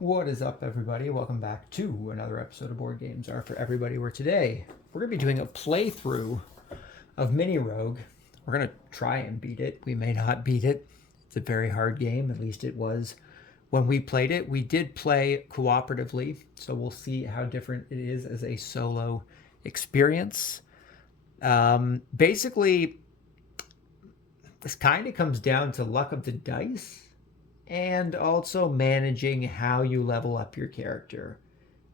What is up, everybody? Welcome back to another episode of Board Games Are For Everybody, where today we're going to be doing a playthrough of Mini Rogue. We're going to try and beat it. We may not beat it. It's a very hard game, at least it was when we played it. We did play cooperatively, so we'll see how different it is as a solo experience. Basically, this kind of comes down to luck of the dice and also managing how you level up your character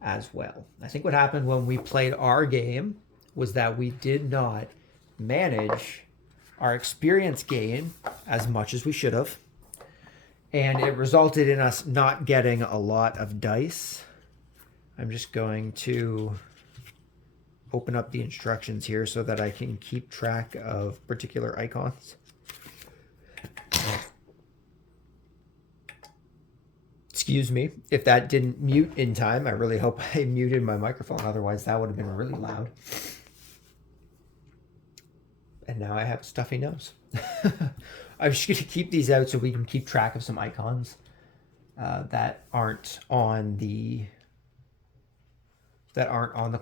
as well. I think what happened when we played our game was that we did not manage our experience gain as much as we should have, and it resulted in us not getting a lot of dice. I'm just going to open up the instructions here so that I can keep track of particular icons. Excuse me if that didn't mute in time. I really hope I muted my microphone, otherwise that would have been really loud. And now I have a stuffy nose. I'm just going to keep these out so we can keep track of some icons that aren't on the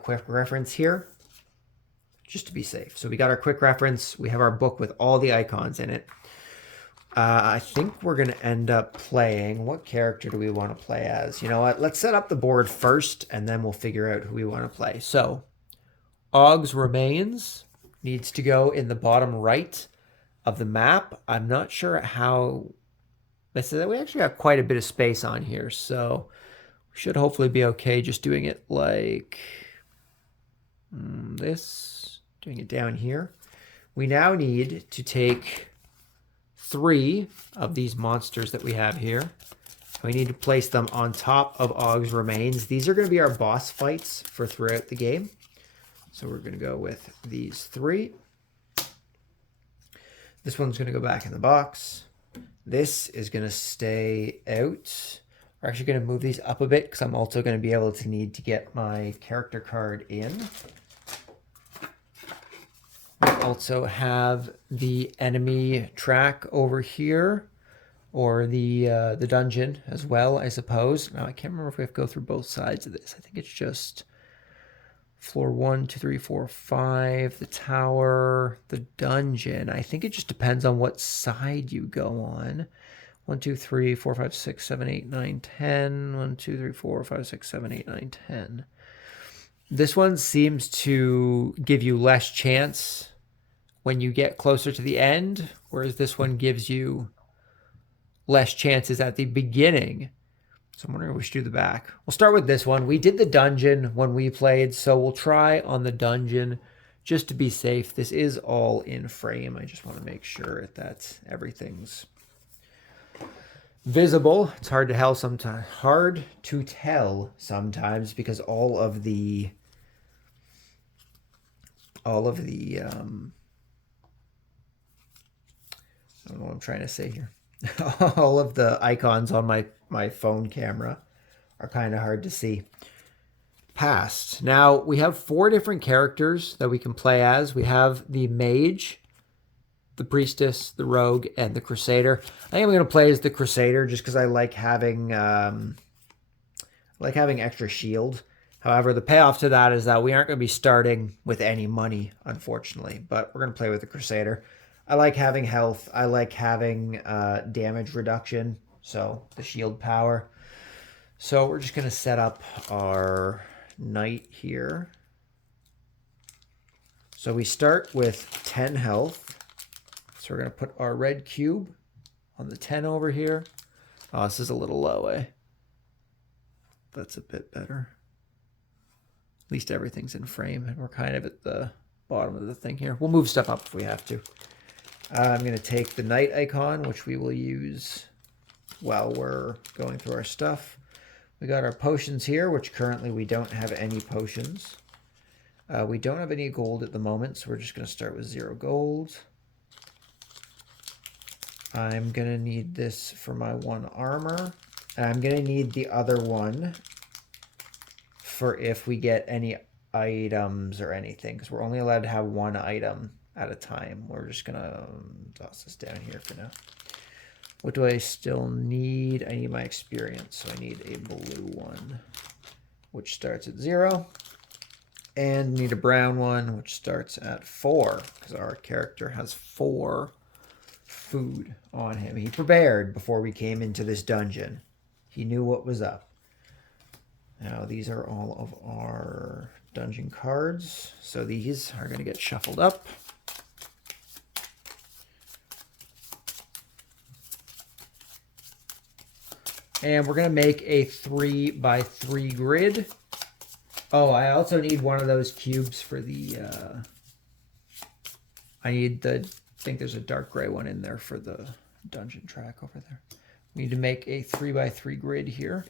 quick reference here, just to be safe. So we got our quick reference. We have our book with all the icons in it. I think we're going to end up playing... What character do we want to play as? You know what? Let's set up the board first, and then we'll figure out who we want to play. So, Og's Remains needs to go in the bottom right of the map. I'm not sure how... This is, we actually got quite a bit of space on here, so we should hopefully be okay just doing it like this. Doing it down here. We now need to take 3 of these monsters that we have here. We need to place them on top of Og's Remains. These are going to be our boss fights for throughout the game. So we're going to go with these 3. This one's going to go back in the box. This is going to stay out. We're actually going to move these up a bit because I'm also going to be able to need to get my character card in. We also have the enemy track over here, or the dungeon as well, I suppose. Now, I can't remember if we have to go through both sides of this. I think it's just floor 1, 2, 3, 4, 5, the tower, the dungeon. I think it just depends on what side you go on. 1, 2, 3, 4, 5, 6, 7, 8, 9, 10. 1, 2, 3, 4, 5, 6, 7, 8, 9, 10. This one seems to give you less chance when you get closer to the end, whereas this one gives you less chances at the beginning. So I'm wondering if we should do the back. We'll start with this one. We did the dungeon when we played, so we'll try on the dungeon just to be safe. This is all in frame. I just want to make sure that everything's visible. It's hard to tell sometimes because all of the I don't know what I'm trying to say here. All of the icons on my phone camera are kind of hard to see. Past. Now, we have 4 different characters that we can play as. We have the mage, the priestess, the rogue, and the crusader. I think I'm going to play as the crusader just because I like having extra shield. However, the payoff to that is that we aren't going to be starting with any money, unfortunately. But we're going to play with the crusader. I like having health. I like having damage reduction, so the shield power. So we're just going to set up our knight here. So we start with 10 health. So we're going to put our red cube on the 10 over here. Oh, this is a little low, eh? That's a bit better. At least everything's in frame, and we're kind of at the bottom of the thing here. We'll move stuff up if we have to. I'm going to take the knight icon, which we will use while we're going through our stuff. We got our potions here, which currently we don't have any potions. We don't have any gold at the moment, so we're just going to start with 0 gold. I'm going to need this for my 1 armor. And I'm going to need the other one for if we get any items or anything, because we're only allowed to have 1 item at a time. We're just going to toss this down here for now. What do I still need? I need my experience, so I need a blue one, which starts at 0. And need a brown one, which starts at 4, because our character has 4 food on him. He prepared before we came into this dungeon. He knew what was up. Now, these are all of our dungeon cards. So these are going to get shuffled up. And we're going to make a 3x3 grid. Oh, I also need one of those cubes for the... I think there's a dark gray one in there for the dungeon track over there. We need to make a 3x3 grid here.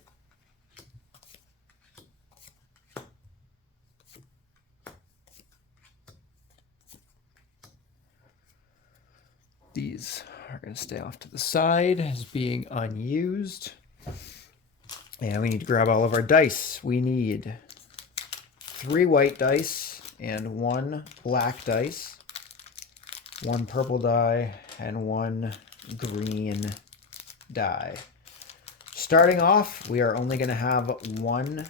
These are going to stay off to the side as being unused. And we need to grab all of our dice. We need 3 white dice and 1 black dice, 1 purple die, and 1 green die. Starting off, we are only going to have 1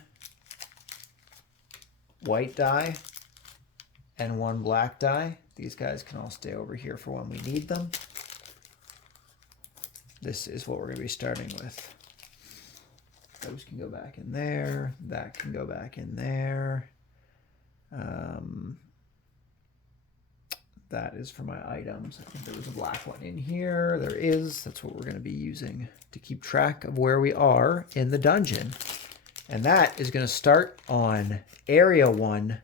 white die and 1 black die. These guys can all stay over here for when we need them. This is what we're going to be starting with. Those can go back in there. That can go back in there. That is for my items. I think there was a black one in here. There is. That's what we're going to be using to keep track of where we are in the dungeon. And that is going to start on area 1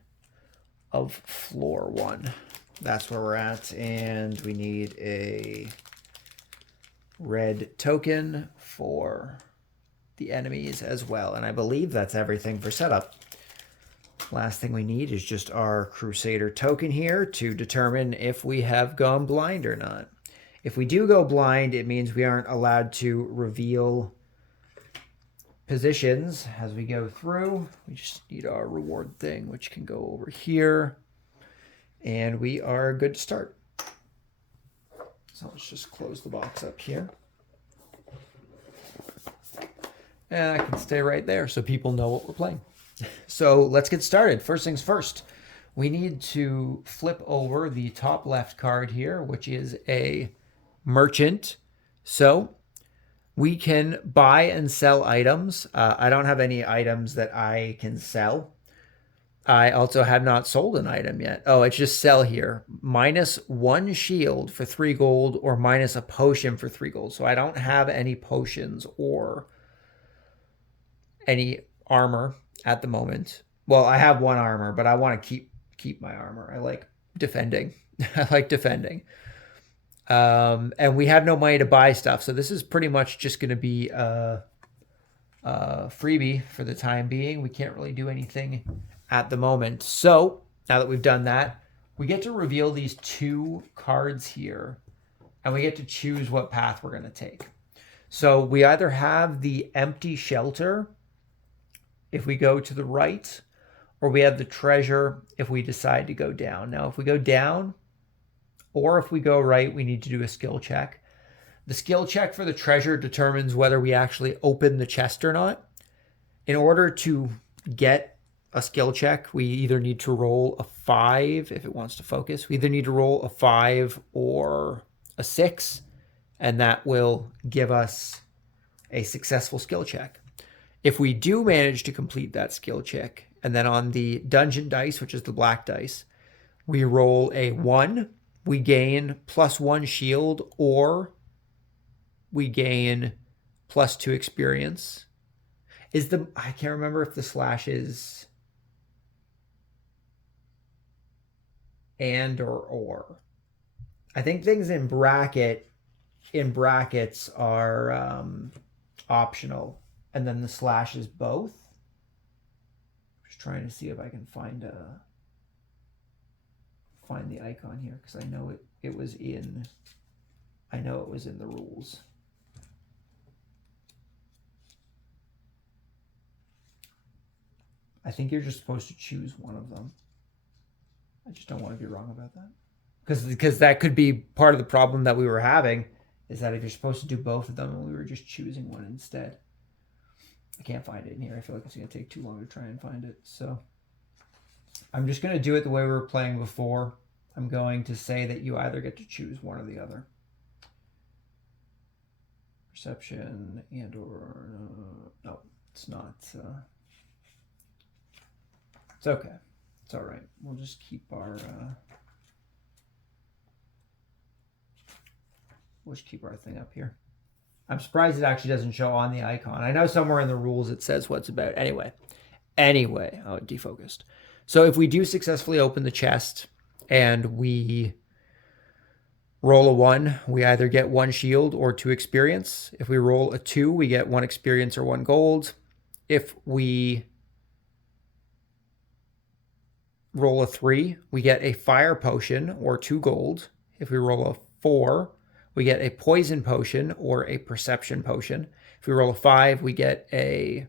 of floor 1. That's where we're at. And we need a red token for the enemies as well. And I believe that's everything for setup. Last thing we need is just our Crusader token here to determine if we have gone blind or not. If we do go blind, it means we aren't allowed to reveal positions as we go through. We just need our reward thing, which can go over here. And we are good to start. So let's just close the box up here. And I can stay right there so people know what we're playing. So let's get started. First things first, we need to flip over the top left card here, which is a merchant. So we can buy and sell items. I don't have any items that I can sell. I also have not sold an item yet. Oh, it's just sell here. -1 shield for 3 gold or minus a potion for 3 gold. So I don't have any potions or any armor at the moment. Well, I have 1 armor, but I want to keep my armor. I like defending. I like defending. And we have no money to buy stuff. So this is pretty much just going to be a freebie for the time being. We can't really do anything at the moment. So now that we've done that, we get to reveal these 2 cards here, and we get to choose what path we're going to take. So we either have the empty shelter if we go to the right, or we have the treasure if we decide to go down. Now, if we go down or if we go right, we need to do a skill check. The skill check for the treasure determines whether we actually open the chest or not. In order to get a skill check, we either need to roll a 5 if it wants to focus. We either need to roll a 5 or a 6, and that will give us a successful skill check. If we do manage to complete that skill check, and then on the dungeon dice, which is the black dice, we roll a 1, we gain +1 shield, or we gain +2 experience. I can't remember if the slash is and or. I think things in brackets are optional, and then the slash is both. Just trying to see if I can find the icon here, because I know it was in the rules. I think you're just supposed to choose one of them. I just don't want to be wrong about that. Because that could be part of the problem that we were having, is that if you're supposed to do both of them and we were just choosing one instead. I can't find it in here. I feel like it's going to take too long to try and find it. So I'm just going to do it the way we were playing before. I'm going to say that you either get to choose one or the other. Perception and or... no, it's not. It's okay. It's all right. We'll just keep our... we'll just keep our thing up here. I'm surprised it actually doesn't show on the icon. I know somewhere in the rules it says what it's about. Anyway, oh, it defocused. So if we do successfully open the chest and we roll a 1, we either get 1 shield or 2 experience. If we roll a 2, we get 1 experience or 1 gold. If we roll a 3, we get a fire potion or 2 gold. If we roll a 4, we get a poison potion or a perception potion. If we roll a 5, we get a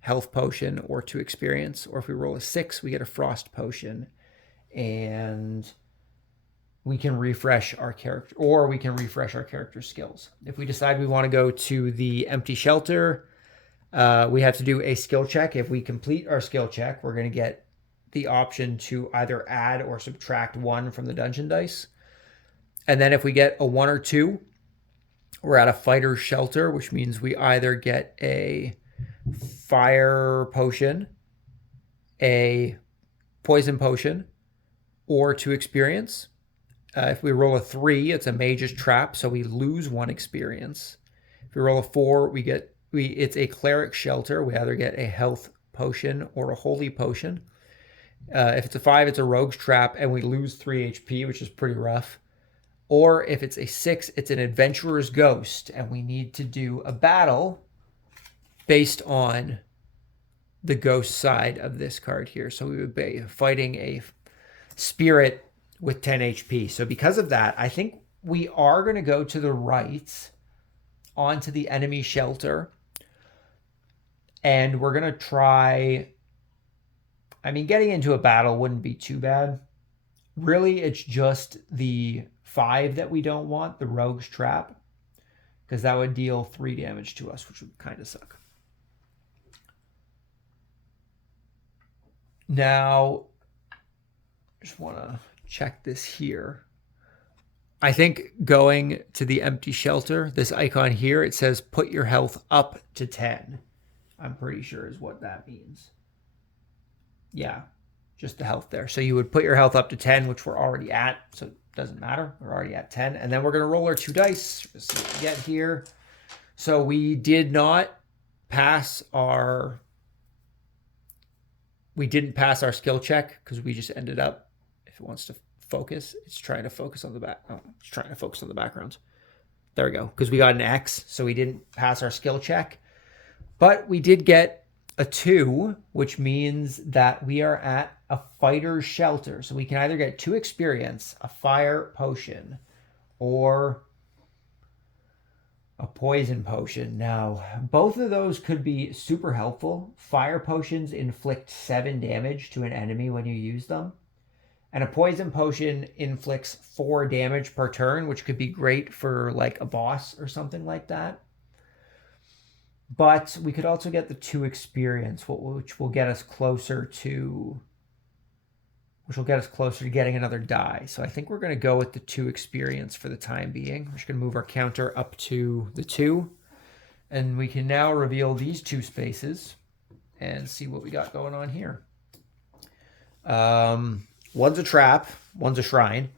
health potion or 2 experience. Or if we roll a 6, we get a frost potion. And we can refresh our character, or we can refresh our character skills. If we decide we want to go to the empty shelter, we have to do a skill check. If we complete our skill check, we're going to get the option to either add or subtract 1 from the dungeon dice. And then if we get a 1 or 2, we're at a fighter's shelter, which means we either get a fire potion, a poison potion, or 2 experience. If we roll a 3, it's a mage's trap, so we lose 1 experience. If we roll a 4, it's a cleric shelter. We either get a health potion or a holy potion. If it's a 5, it's a rogue's trap, and we lose 3 HP, which is pretty rough. Or if it's a 6, it's an adventurer's ghost, and we need to do a battle based on the ghost side of this card here. So we would be fighting a spirit with 10 HP. So because of that, I think we are going to go to the right onto the enemy shelter. And we're going to try... I mean, getting into a battle wouldn't be too bad. Really, it's just the 5 that we don't want, the rogue's trap, because that would deal 3 damage to us, which would kind of suck. Now, I just want to check this here. I think going to the empty shelter, this icon here, it says put your health up to 10. I'm pretty sure is what that means. Yeah, just the health there. So you would put your health up to 10, which we're already at, so it doesn't matter. We're already at 10. And then we're going to roll our 2 dice. See what we get here. So we did not pass our... We didn't pass our skill check because we just ended up, if it wants to focus, it's trying to focus on the back. Oh, it's trying to focus on the backgrounds. There we go. Because we got an X, so we didn't pass our skill check. But we did get a 2, which means that we are at a fighter's shelter. So we can either get 2 experience, a fire potion, or a poison potion. Now, both of those could be super helpful. Fire potions inflict 7 damage to an enemy when you use them. And a poison potion inflicts 4 damage per turn, which could be great for like a boss or something like that. But we could also get the 2 experience, which will get us closer to... which will get us closer to getting another die. So I think we're going to go with the 2 experience for the time being. We're just going to move our counter up to the 2. And we can now reveal these 2 spaces and see what we got going on here. One's a trap, one's a shrine.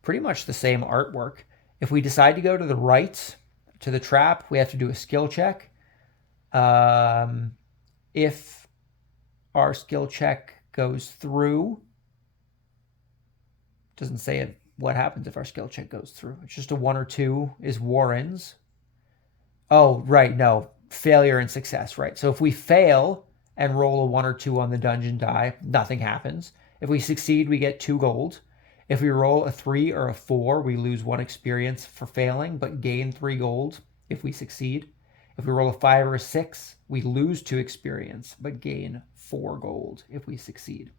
Pretty much the same artwork. If we decide to go to the right, to the trap, we have to do a skill check. If our skill check goes through... Doesn't say what happens if our skill check goes through. It's just a 1 or 2 is Warren's. Oh, right, no. Failure and success, right. So if we fail and roll a 1 or 2 on the dungeon die, nothing happens. If we succeed, we get 2 gold. If we roll a 3 or a 4, we lose 1 experience for failing, but gain 3 gold if we succeed. If we roll a 5 or a 6, we lose 2 experience, but gain 4 gold if we succeed.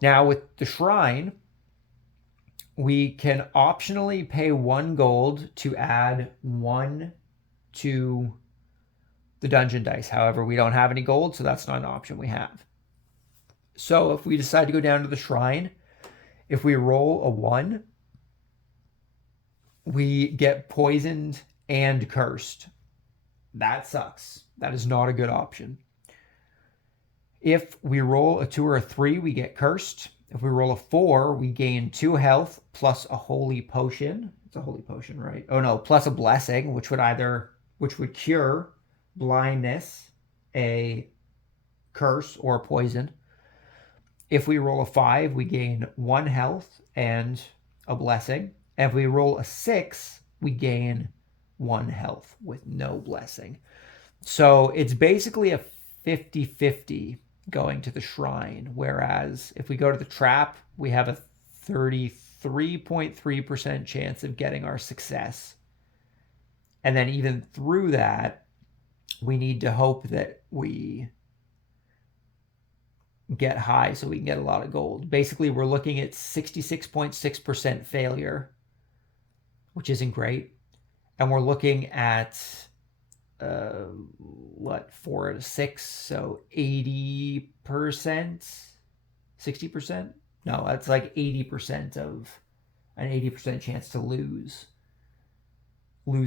Now with the shrine... We can optionally pay 1 gold to add 1 to the dungeon dice. However, we don't have any gold, so that's not an option we have. So if we decide to go down to the shrine, if we roll a 1, we get poisoned and cursed. That sucks. That is not a good option. If we roll a 2 or a 3, we get cursed. If we roll a 4, we gain 2 health plus a holy potion. It's a holy potion, right? Oh no, plus a blessing, which would cure blindness, a curse, or poison. If we roll a 5, we gain 1 health and a blessing. And if we roll a 6, we gain 1 health with no blessing. So it's basically a 50-50 going to the shrine, whereas if we go to the trap, we have a 33.3% chance of getting our success. And then even through that, we need to hope that we get high so we can get a lot of gold. Basically, we're looking at 66.6% failure, which isn't great. And we're looking at 4 out of 6, so 80%, 60%. No, that's like 80% of an 80% chance to lose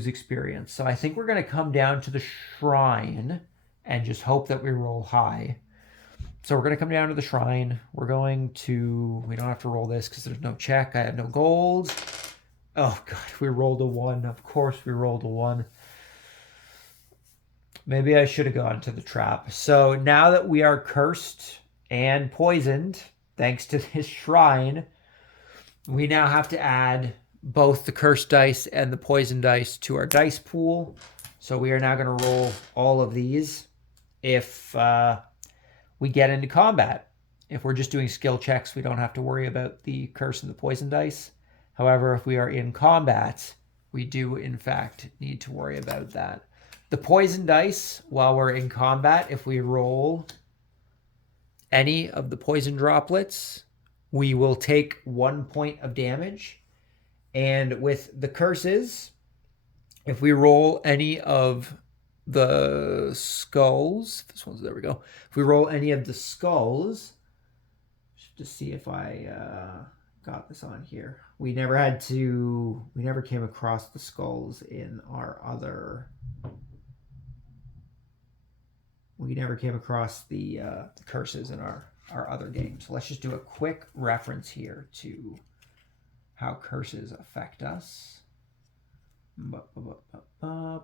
experience. So I think we're going to come down to the shrine and just hope that we roll high. So we're going to come down to the shrine. We don't have to roll this because there's no check. I have no gold. Oh god, we rolled a 1. Of course we rolled a 1. Maybe I should have gone to the trap. So now that we are cursed and poisoned, thanks to this shrine, we now have to add both the cursed dice and the poison dice to our dice pool. So we are now going to roll all of these if we get into combat. If we're just doing skill checks, we don't have to worry about the curse and the poison dice. However, if we are in combat, we do in fact need to worry about that. The poison dice, while we're in combat, if we roll any of the poison droplets, we will take 1 point of damage. And with the curses, if we roll any of the skulls, there we go. If we roll any of the skulls, just to see if I got this on here. We never came across the skulls in our other. We never came across the curses in our other game. So let's just do a quick reference here to how curses affect us.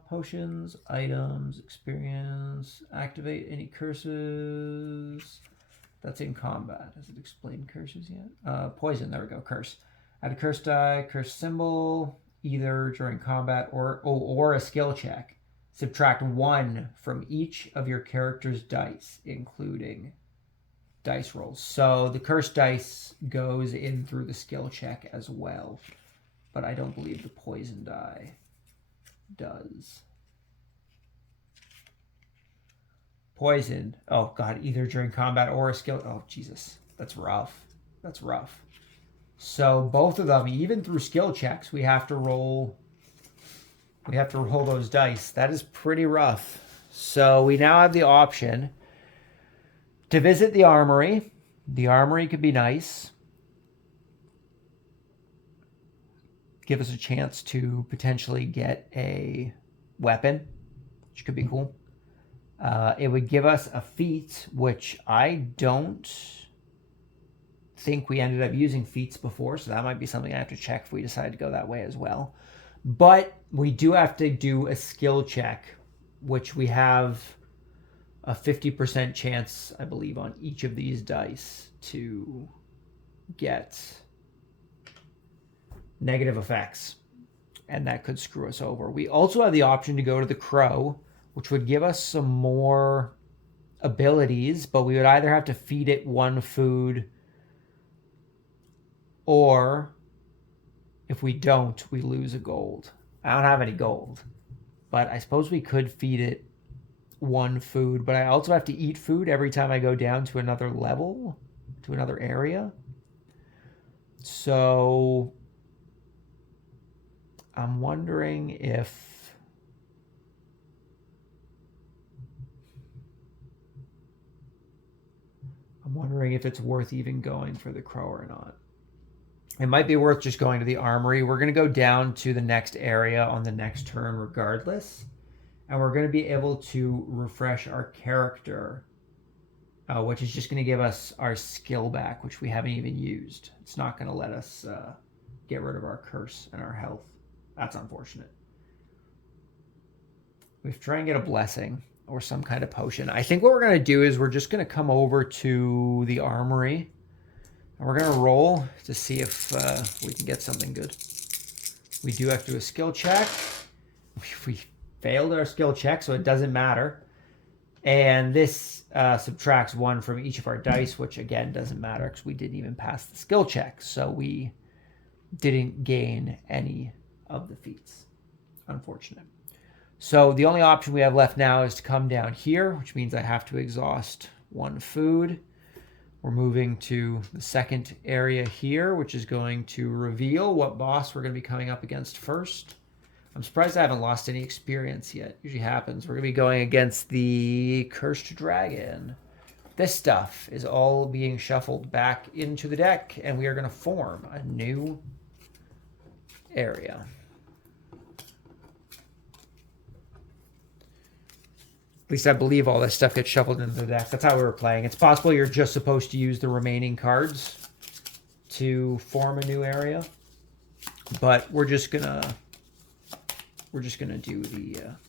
Potions, items, experience, activate any curses. That's in combat. Has it explained curses yet? Poison, there we go, curse. Add a curse die, curse symbol, either during combat or a skill check. Subtract 1 from each of your character's dice, including dice rolls. So the cursed dice goes in through the skill check as well, but I don't believe the poison die does. Poison. Oh god, either during combat or a skill. Oh Jesus, that's rough. That's rough. So both of them, even through skill checks, we have to roll those dice. That is pretty rough. So we now have the option to visit the armory. The armory could be nice. Give us a chance to potentially get a weapon, which could be cool. It would give us a feat, which I don't think we ended up using feats before, so that might be something I have to check if we decide to go that way as well. But we do have to do a skill check, which we have a 50% chance, I believe, on each of these dice to get negative effects, and that could screw us over. We also have the option to go to the crow, which would give us some more abilities, but we would either have to feed it 1 food, or if we don't, we lose a gold. I don't have any gold, but I suppose we could feed it 1 food, but I also have to eat food every time I go down to another level, to another area. So I'm wondering if it's worth even going for the crow or not. It might be worth just going to the armory. We're going to go down to the next area on the next turn regardless. And we're going to be able to refresh our character, which is just going to give us our skill back, which we haven't even used. It's not going to let us get rid of our curse and our health. That's unfortunate. We have to try and get a blessing or some kind of potion. I think what we're going to do is we're just going to come over to the armory. And we're going to roll to see if we can get something good. We do have to do a skill check. We failed our skill check, so it doesn't matter. And this subtracts 1 from each of our dice, which again doesn't matter because we didn't even pass the skill check. So we didn't gain any of the feats. Unfortunate. So the only option we have left now is to come down here, which means I have to exhaust 1 food. We're moving to the second area here, which is going to reveal what boss we're going to be coming up against first. I'm surprised I haven't lost any experience yet. Usually happens. We're going to be going against the Cursed Dragon. This stuff is all being shuffled back into the deck, and we are going to form a new area. At least I believe all this stuff gets shuffled into the deck. That's how we were playing. It's possible you're just supposed to use the remaining cards to form a new area, but we're just gonna do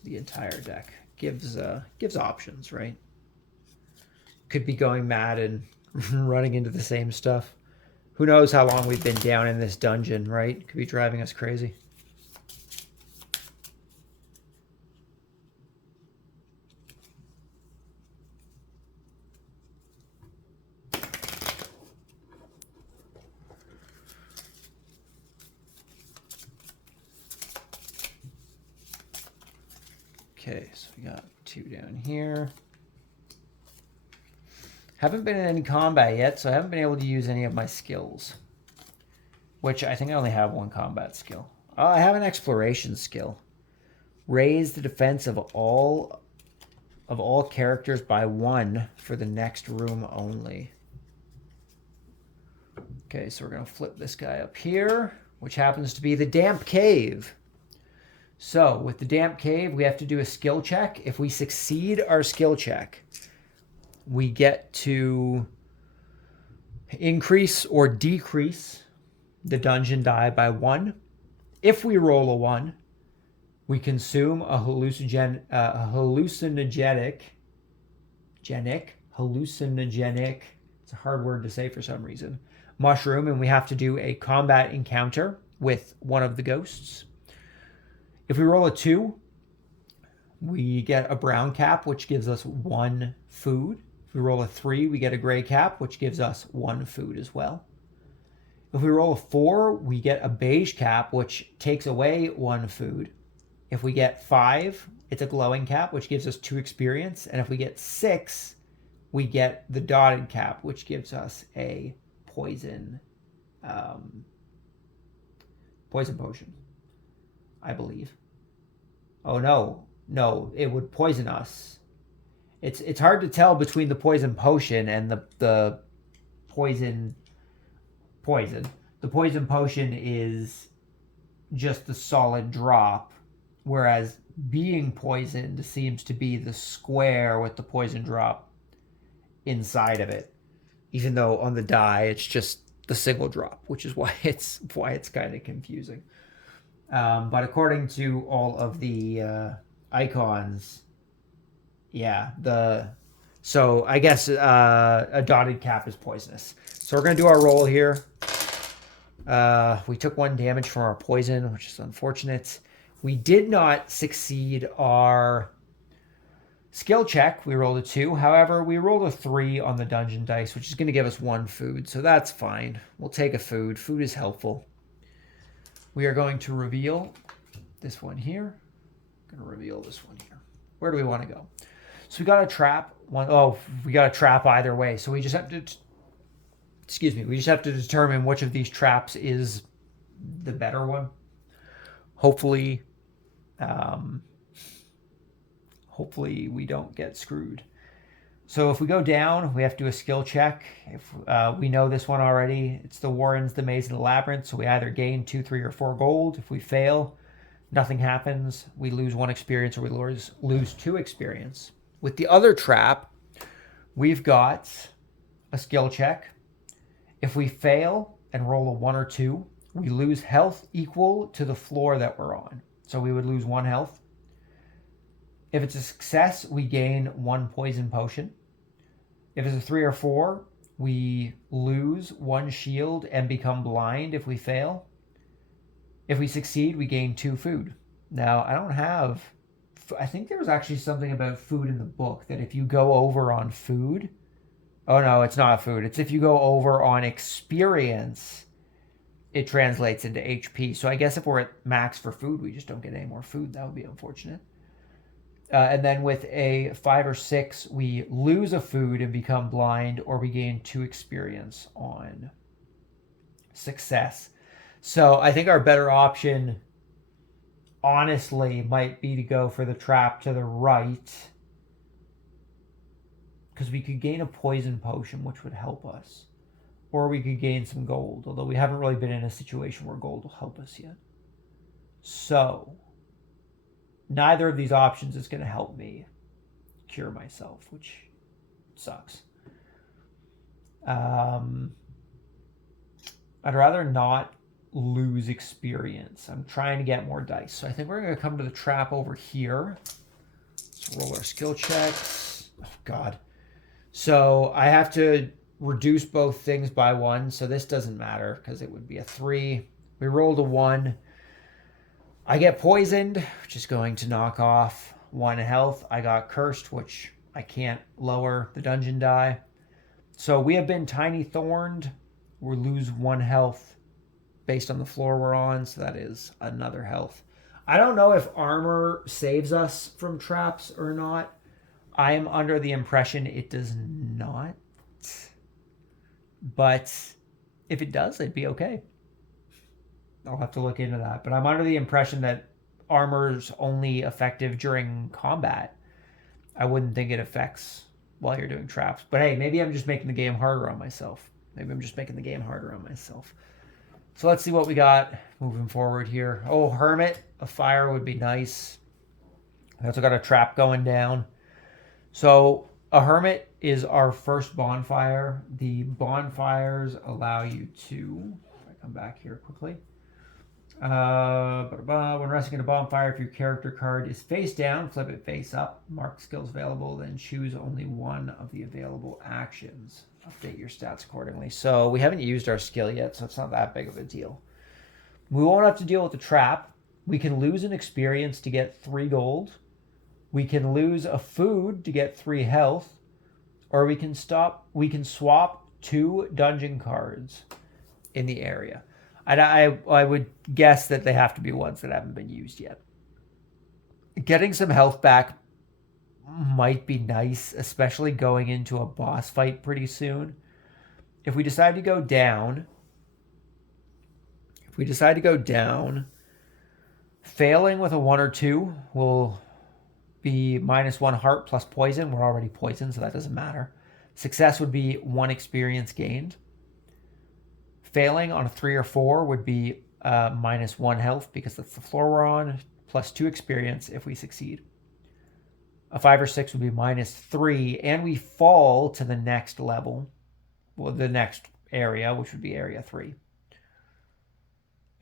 the entire deck. Gives options, right? Could be going mad and running into the same stuff. Who knows how long we've been down in this dungeon, right? Could be driving us crazy. Okay, so we got 2 down here. Haven't been in any combat yet, so I haven't been able to use any of my skills. Which I think I only have 1 combat skill. Oh, I have an exploration skill. Raise the defense of all characters by 1 for the next room only. Okay, so we're going to flip this guy up here, which happens to be the Damp Cave. So with the Damp Cave, we have to do a skill check. If we succeed our skill check, we get to increase or decrease the dungeon die by 1. If we roll a 1, we consume a hallucinogenic, it's a hard word to say for some reason, mushroom, and we have to do a combat encounter with one of the ghosts. If we roll a 2, we get a brown cap, which gives us 1 food. If we roll a 3, we get a gray cap, which gives us 1 food as well. If we roll a 4, we get a beige cap, which takes away 1 food. If we get 5, it's a glowing cap, which gives us 2 experience. And if we get 6, we get the dotted cap, which gives us a poison potion, I believe. Oh no, it would poison us. It's hard to tell between the poison potion and the poison. The poison potion is just the solid drop, whereas being poisoned seems to be the square with the poison drop inside of it. Even though on the die it's just the single drop, which is why it's kind of confusing. But according to all of the icons, so I guess a dotted cap is poisonous. So we're going to do our roll here. We took 1 damage from our poison, which is unfortunate. We did not succeed our skill check. We rolled a 2. However, we rolled a 3 on the dungeon dice, which is going to give us 1 food. So that's fine. We'll take a food. Food is helpful. We are going to reveal this one here. I'm going to reveal this one here. Where do we want to go? So we got a trap. We got a trap either way. So we just have to, we just have to determine which of these traps is the better one. hopefully, um, hopefully we don't get screwed. So if we go down, we have to do a skill check. If we know this one already, it's the Warrens, the Maze, and the Labyrinth. So we either gain 2, 3, or 4 gold. If we fail, nothing happens. We lose 1 experience, or we lose 2 experience. With the other trap, we've got a skill check. If we fail and roll a 1 or 2, we lose health equal to the floor that we're on. So we would lose 1 health. If it's a success, we gain 1 poison potion. If it's a 3 or 4, we lose 1 shield and become blind if we fail. If we succeed, we gain 2 food. Now, I think there was actually something about food in the book, that if you go over on food, oh no, it's not food. It's if you go over on experience, it translates into HP. So I guess if we're at max for food, we just don't get any more food. That would be unfortunate. And then with a 5 or 6, we lose a food and become blind, or we gain 2 experience on success. So I think our better option, honestly, might be to go for the trap to the right, because we could gain a poison potion, which would help us. Or we could gain some gold, although we haven't really been in a situation where gold will help us yet. So neither of these options is going to help me cure myself, which sucks. I'd rather not lose experience. I'm trying to get more dice. So I think we're going to come to the trap over here. Let's roll our skill checks. Oh, God. So I have to reduce both things by 1. So this doesn't matter because it would be a 3. We rolled a 1. I get poisoned, which is going to knock off 1 health. I got cursed, which I can't lower the dungeon die. So we have been tiny thorned. We lose 1 health based on the floor we're on. So that is another health. I don't know if armor saves us from traps or not. I am under the impression it does not. But if it does, it'd be okay. I'll have to look into that. But I'm under the impression that armor's only effective during combat. I wouldn't think it affects while you're doing traps. But hey, maybe I'm just making the game harder on myself. So let's see what we got moving forward here. Oh, Hermit. A fire would be nice. I also got a trap going down. So a Hermit is our first bonfire. The bonfires allow you to... If I come back here quickly... when resting in a bonfire, if your character card is face down, flip it face up, mark skills available, then choose only one of the available actions. Update your stats accordingly. So we haven't used our skill yet, so it's not that big of a deal. We won't have to deal with the trap. We can lose an experience to get 3 gold. We can lose a food to get 3 health. Or we can swap 2 dungeon cards in the area. I would guess that they have to be ones that haven't been used yet. Getting some health back might be nice, especially going into a boss fight pretty soon. If we decide to go down, failing with a 1 or 2 will be -1 heart plus poison. We're already poisoned, so that doesn't matter. Success would be 1 experience gained. Failing on a 3 or 4 would be -1 health because that's the floor we're on, plus 2 experience if we succeed. A 5 or 6 would be -3, and we fall to the next level, well, the next area, which would be area 3.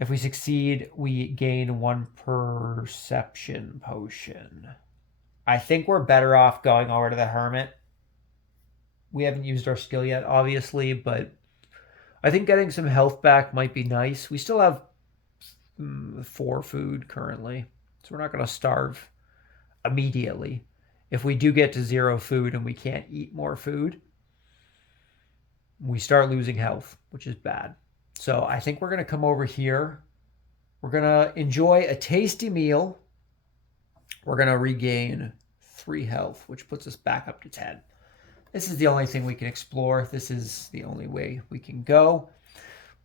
If we succeed, we gain 1 perception potion. I think we're better off going over to the Hermit. We haven't used our skill yet, obviously, but I think getting some health back might be nice. We still have 4 food currently, so we're not going to starve immediately. If we do get to 0 food and we can't eat more food, we start losing health, which is bad. So I think we're going to come over here. We're going to enjoy a tasty meal. We're going to regain 3 health, which puts us back up to 10. This is the only thing we can explore. This is the only way we can go.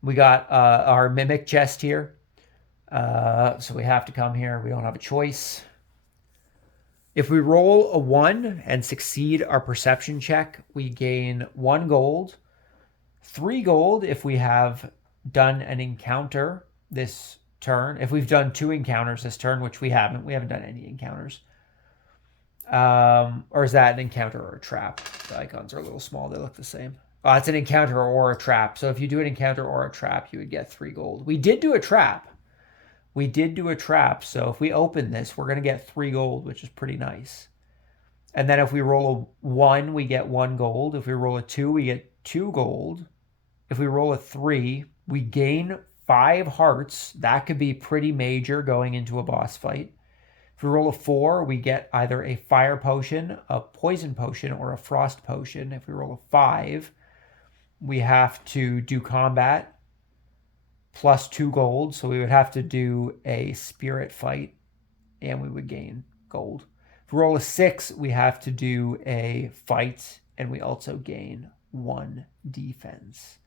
We got our Mimic chest here. So we have to come here. We don't have a choice. If we roll a 1 and succeed our perception check, we gain 1 gold, 3 gold if we have done an encounter this turn. If we've done 2 encounters this turn, which we haven't done any encounters. Or is that an encounter or a trap? The icons are a little small. They look the same. Oh, it's an encounter or a trap. So if you do an encounter or a trap, you would get 3 gold. We did do a trap. So if we open this, we're going to get 3 gold, which is pretty nice. And then if we roll a 1, we get 1 gold. If we roll a 2, we get 2 gold. If we roll a 3, we gain 5 hearts. That could be pretty major going into a boss fight. If we roll a 4, we get either a fire potion, a poison potion, or a frost potion. If we roll a 5, we have to do combat plus 2 gold. So we would have to do a spirit fight and we would gain gold. If we roll a 6, we have to do a fight and we also gain 1 defense.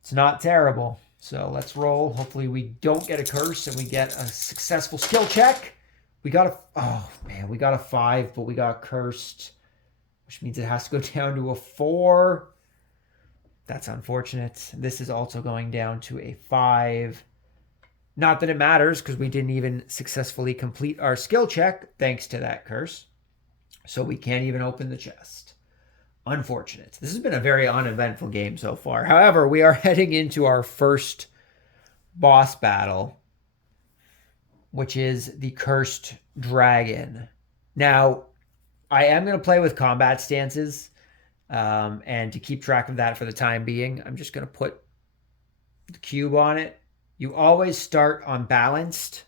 It's not terrible. So let's roll. Hopefully we don't get a curse and we get a successful skill check. We got a 5, but we got cursed, which means it has to go down to a 4. That's unfortunate. This is also going down to a 5. Not that it matters because we didn't even successfully complete our skill check thanks to that curse. So we can't even open the chest. Unfortunate. This has been a very uneventful game so far. However, we are heading into our first boss battle, which is the Cursed Dragon. Now, I am going to play with combat stances. And to keep track of that for the time being, I'm just going to put the cube on it. You always start on balanced.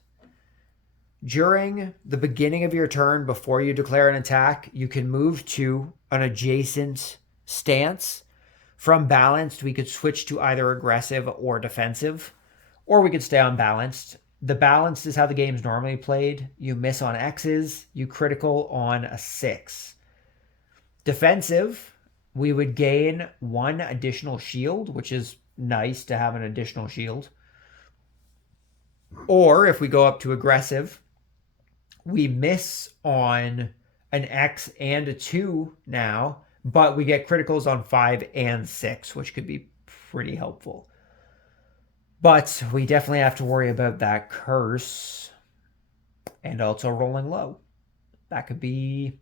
During the beginning of your turn, before you declare an attack, you can move to an adjacent stance. From balanced, we could switch to either aggressive or defensive, or we could stay on balanced. The balanced is how the game's normally played. You miss on X's, you critical on a 6. Defensive, we would gain 1 additional shield, which is nice to have an additional shield. Or if we go up to aggressive, we miss on an X and a 2 now, but we get criticals on 5 and 6, which could be pretty helpful. But we definitely have to worry about that curse and also rolling low. That could be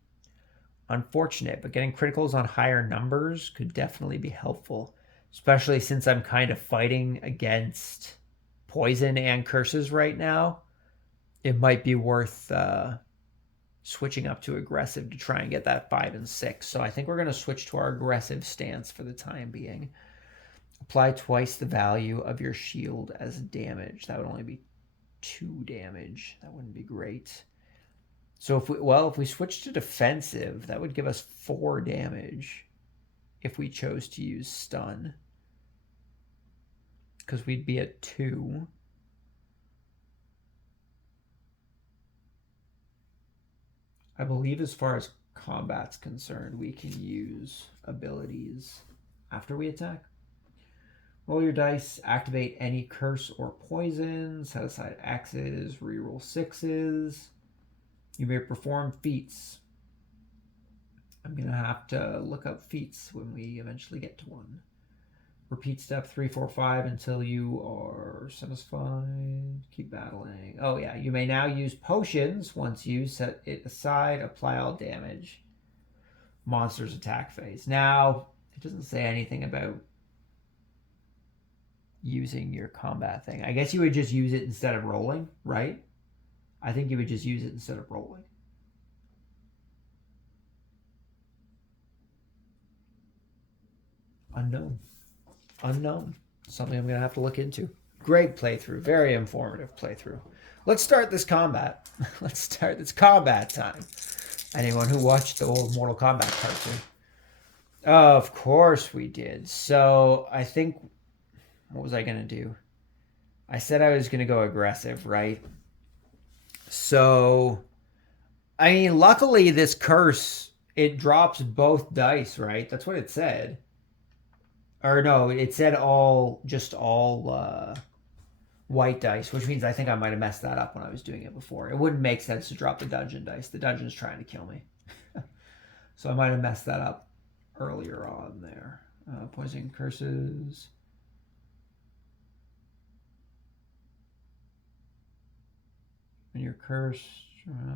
unfortunate, but getting criticals on higher numbers could definitely be helpful, especially since I'm kind of fighting against poison and curses right now. It might be worth switching up to aggressive to try and get that 5 and 6. So I think we're going to switch to our aggressive stance for the time being. Apply twice the value of your shield as damage. That would only be 2 damage. That wouldn't be great. So if we switch to defensive, that would give us 4 damage if we chose to use stun. Because we'd be at 2. I believe as far as combat's concerned, we can use abilities after we attack. Roll your dice, activate any curse or poison, set aside X's, reroll 6s. You may perform feats. I'm going to have to look up feats when we eventually get to one. Repeat step 3, 4, 5 until you are satisfied. Keep battling. Oh yeah, you may now use potions. Once you set it aside, apply all damage. Monster's attack phase. Now, it doesn't say anything about using your combat thing. I guess you would just use it instead of rolling, right? I think you would just use it instead of rolling. Unknown. Something I'm going to have to look into. Great playthrough. Very informative playthrough. Let's start this combat. Let's start this combat time. Anyone who watched the old Mortal Kombat cartoon. Of course we did. So I think, what was I going to do? I said I was going to go aggressive, right? So, I mean, luckily this curse, it drops both dice, right? That's what it said. Or no, it said all white dice, which means I think I might have messed that up when I was doing it before. It wouldn't make sense to drop the dungeon dice. The dungeon's trying to kill me. So I might have messed that up earlier on there. Poison curses. When you're cursed,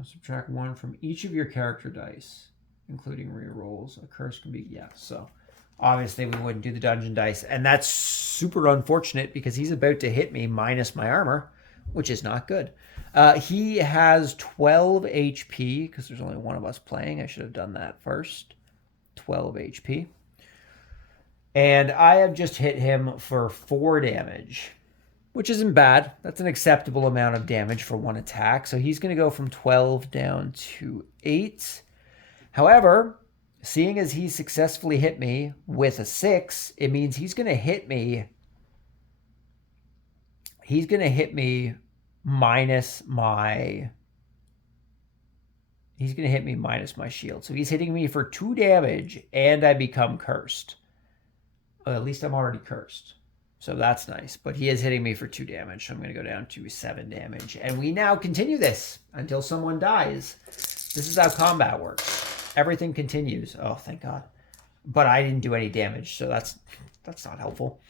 subtract 1 from each of your character dice, including rerolls. A curse can be, yeah, so obviously we wouldn't do the dungeon dice. And that's super unfortunate because he's about to hit me minus my armor, which is not good. He has 12 HP because there's only one of us playing. I should have done that first. 12 HP. And I have just hit him for 4 damage, which isn't bad. That's an acceptable amount of damage for one attack. So he's going to go from 12 down to 8. However, seeing as he successfully hit me with a 6, it means he's going to hit me. He's going to hit me minus my... He's going to hit me minus my shield. So he's hitting me for 2 damage and I become cursed. Well, at least I'm already cursed. So that's nice. But he is hitting me for 2 damage. So I'm going to go down to 7 damage. And we now continue this until someone dies. This is how combat works. Everything continues. Oh, thank God. But I didn't do any damage. So that's not helpful.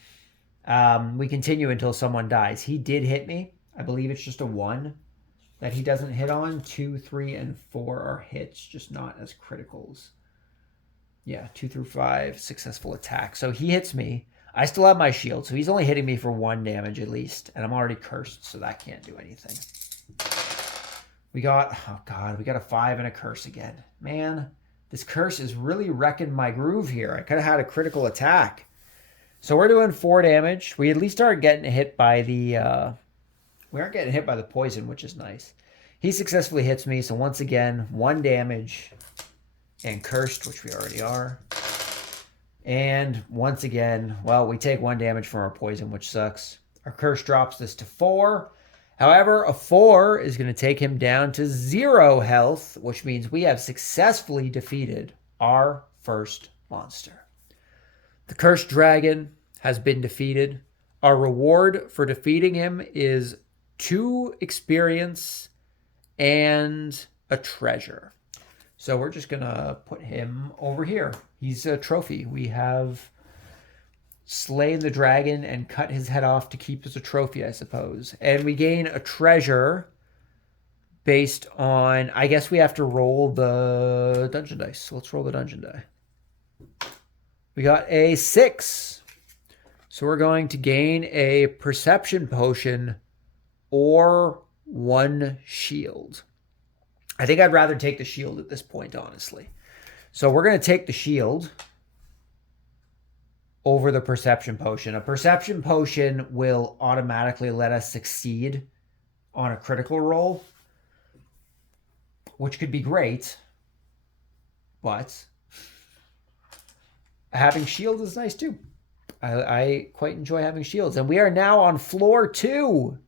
We continue until someone dies. He did hit me. I believe it's just a 1 that he doesn't hit on. 2, 3, and 4 are hits, just not as criticals. Yeah, 2 through 5, successful attack. So he hits me. I still have my shield, so he's only hitting me for 1 damage at least. And I'm already cursed, so that can't do anything. We got, oh God, we got a 5 and a curse again. Man, this curse is really wrecking my groove here. I could have had a critical attack. So we're doing 4 damage. We at least aren't getting hit by the... we aren't getting hit by the poison, which is nice. He successfully hits me, so once again, 1 damage... and cursed, which we already are. And once again, well, we take 1 damage from our poison, which sucks. Our curse drops this to 4. However, a 4 is going to take him down to 0 health, which means we have successfully defeated our first monster. The cursed dragon has been defeated. Our reward for defeating him is 2 experience and a treasure. So we're just going to put him over here. He's a trophy. We have slain the dragon and cut his head off to keep as a trophy, I suppose. And we gain a treasure based on... I guess we have to roll the dungeon dice. So let's roll the dungeon die. We got a 6. So we're going to gain a perception potion or 1 shield. I think I'd rather take the shield at this point, honestly. So we're going to take the shield over the perception potion. A perception potion will automatically let us succeed on a critical roll, which could be great, but having shield is nice too. I quite enjoy having shields. And we are now on floor 2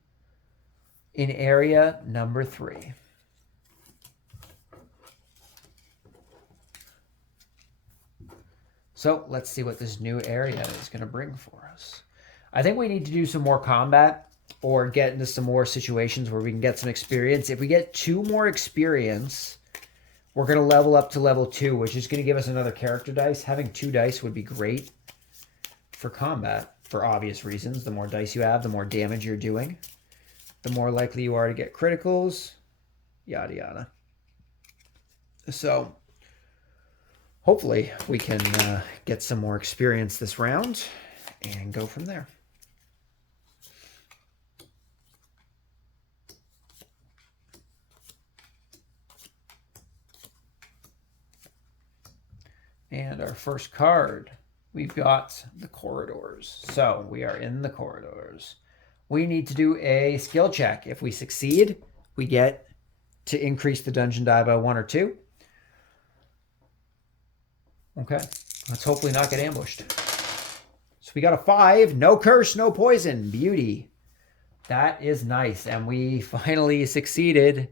in area number 3. So let's see what this new area is going to bring for us. I think we need to do some more combat or get into some more situations where we can get some experience. If we get 2 more experience, we're going to level up to level 2, which is going to give us another character dice. Having 2 dice would be great for combat for obvious reasons. The more dice you have, the more damage you're doing. The more likely you are to get criticals, yada yada. So... hopefully we can get some more experience this round and go from there. And our first card, we've got the corridors. So we are in the corridors. We need to do a skill check. If we succeed, we get to increase the dungeon die by 1 or 2. Okay, let's hopefully not get ambushed. So we got a 5, no curse, no poison, beauty. That is nice, and we finally succeeded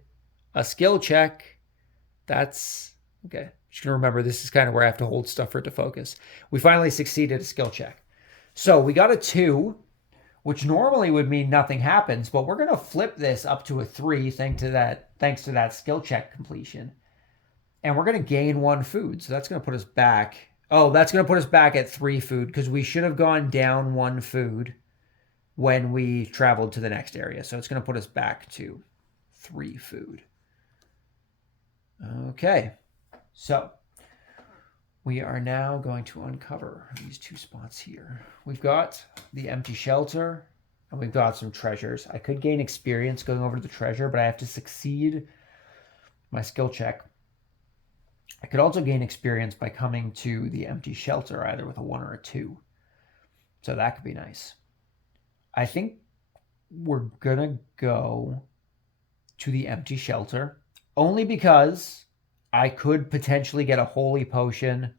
a skill check. That's, okay, just gonna remember this is kind of where I have to hold stuff for it to focus. We finally succeeded a skill check. So we got a 2, which normally would mean nothing happens, but we're going to flip this up to a 3 thanks to that skill check completion. And we're going to gain 1 food. So that's going to put us back. Oh, that's going to put us back at 3 food because we should have gone down 1 food when we traveled to the next area. So it's going to put us back to 3 food. Okay. So we are now going to uncover these 2 spots here. We've got the empty shelter, and we've got some treasures. I could gain experience going over to the treasure, but I have to succeed my skill check. I could also gain experience by coming to the empty shelter, either with a 1 or a 2. So that could be nice. I think we're going to go to the empty shelter, only because I could potentially get a holy potion,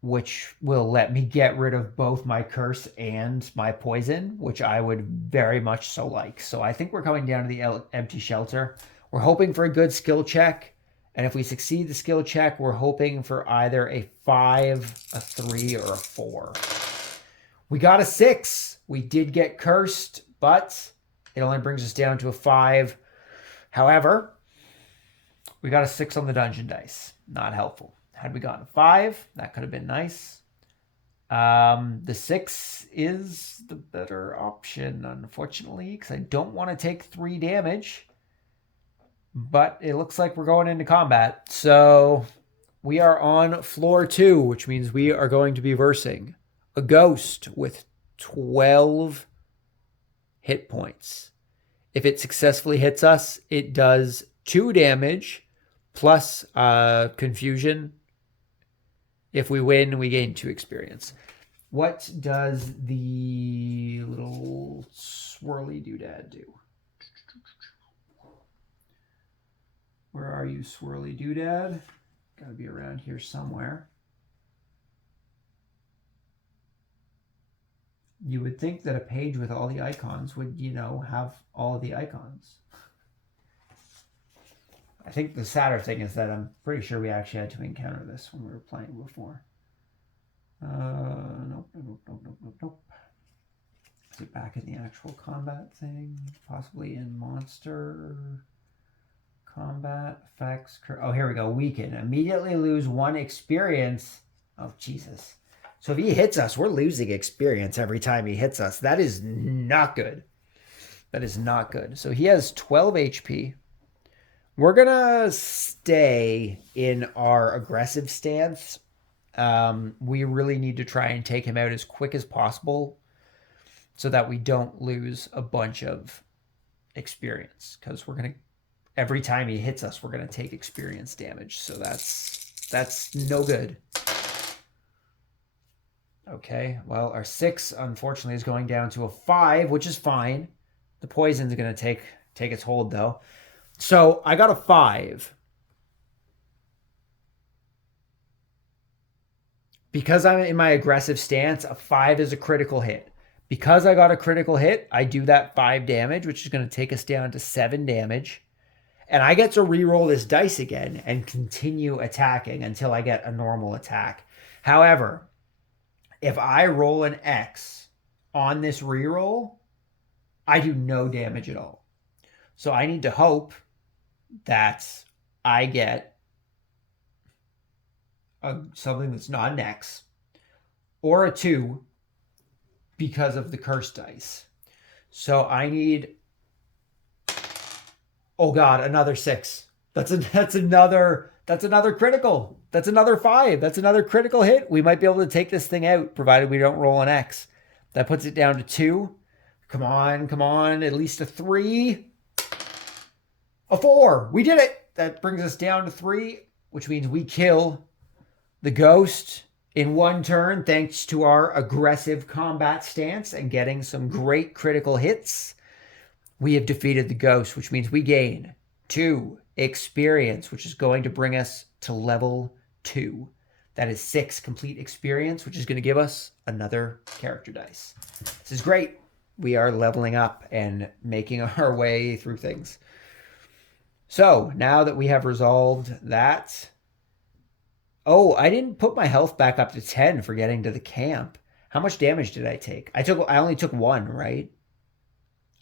which will let me get rid of both my curse and my poison, which I would very much so like. So I think we're coming down to the empty shelter. We're hoping for a good skill check. And if we succeed the skill check, we're hoping for either a 5, a 3, or a 4. We got a 6. We did get cursed, but it only brings us down to a 5. However, we got a 6 on the dungeon dice. Not helpful. Had we gotten a 5, that could have been nice. The 6 is the better option, unfortunately, because I don't want to take 3 damage. But it looks like we're going into combat. So we are on floor 2, which means we are going to be versing a ghost with 12 hit points. If it successfully hits us, it does 2 damage plus confusion. If we win, we gain 2 experience. What does the little swirly doodad do? Where are you, swirly doodad? Gotta be around here somewhere. You would think that a page with all the icons would, have all of the icons. I think the sadder thing is that I'm pretty sure we actually had to encounter this when we were playing before. Nope. Is it back in the actual combat thing? Possibly in monster combat effects. Oh, here we go. Weaken. Immediately lose 1 experience. Oh, Jesus. So if he hits us, we're losing experience every time he hits us. That is not good. That is not good. So he has 12 HP. We're going to stay in our aggressive stance. We really need to try and take him out as quick as possible so that we don't lose a bunch of experience, because we're going to, every time he hits us, we're going to take experience damage. So that's no good. Okay, well, our 6, unfortunately, is going down to a 5, which is fine. The poison's going to take its hold, though. So I got a 5. Because I'm in my aggressive stance, a 5 is a critical hit. Because I got a critical hit, I do that 5 damage, which is going to take us down to 7 damage. And I get to reroll this dice again and continue attacking until I get a normal attack. However, if I roll an X on this reroll, I do no damage at all. So I need to hope that I get something that's not an X or a 2 because of the curse dice. So I need, oh God, another 6. That's another critical. That's another 5. That's another critical hit. We might be able to take this thing out, provided we don't roll an X. That puts it down to 2. Come on. At least a 3. A 4. We did it. That brings us down to 3, which means we kill the ghost in 1 turn, thanks to our aggressive combat stance and getting some great critical hits. We have defeated the ghost, which means we gain 2 experience, which is going to bring us to level 2. That is 6 complete experience, which is going to give us another character dice. This is great. We are leveling up and making our way through things. So now that we have resolved that, oh, I didn't put my health back up to 10 for getting to the camp. How much damage did I take? I only took one, right?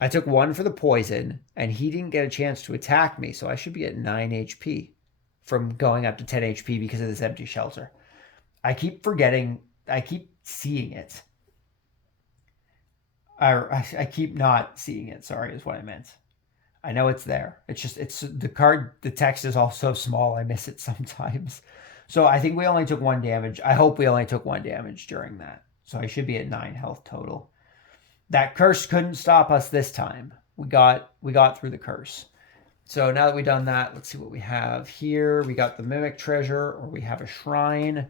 I took one for the poison, and he didn't get a chance to attack me, so I should be at 9 HP from going up to 10 HP because of this empty shelter. I keep forgetting. I keep seeing it. I keep not seeing it. Sorry, is what I meant. I know it's there. It's the card. The text is all so small. I miss it sometimes. So I think we only took one damage. I hope we only took one damage during that. So I should be at 9 health total. That curse couldn't stop us this time. We got through the curse. So now that we've done that, let's see what we have here. We got the Mimic Treasure, or we have a Shrine.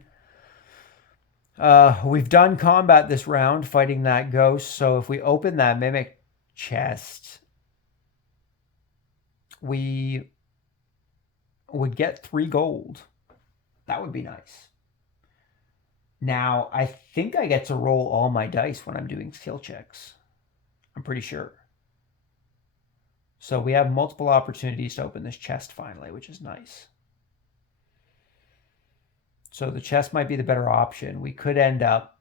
We've done combat this round, fighting that ghost. So if we open that Mimic chest, we would get 3 gold. That would be nice. Now, I think I get to roll all my dice when I'm doing skill checks. I'm pretty sure. So we have multiple opportunities to open this chest finally, which is nice. So the chest might be the better option. We could end up...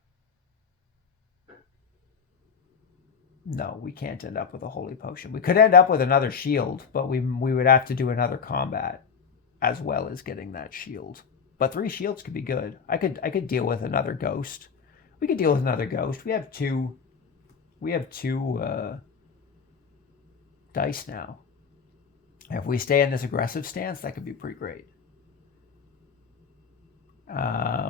No, we can't end up with a holy potion. We could end up with another shield, but we would have to do another combat as well as getting that shield. But 3 shields could be good. I could deal with another ghost. We could deal with another ghost. We have two dice now. If we stay in this aggressive stance, that could be pretty great. I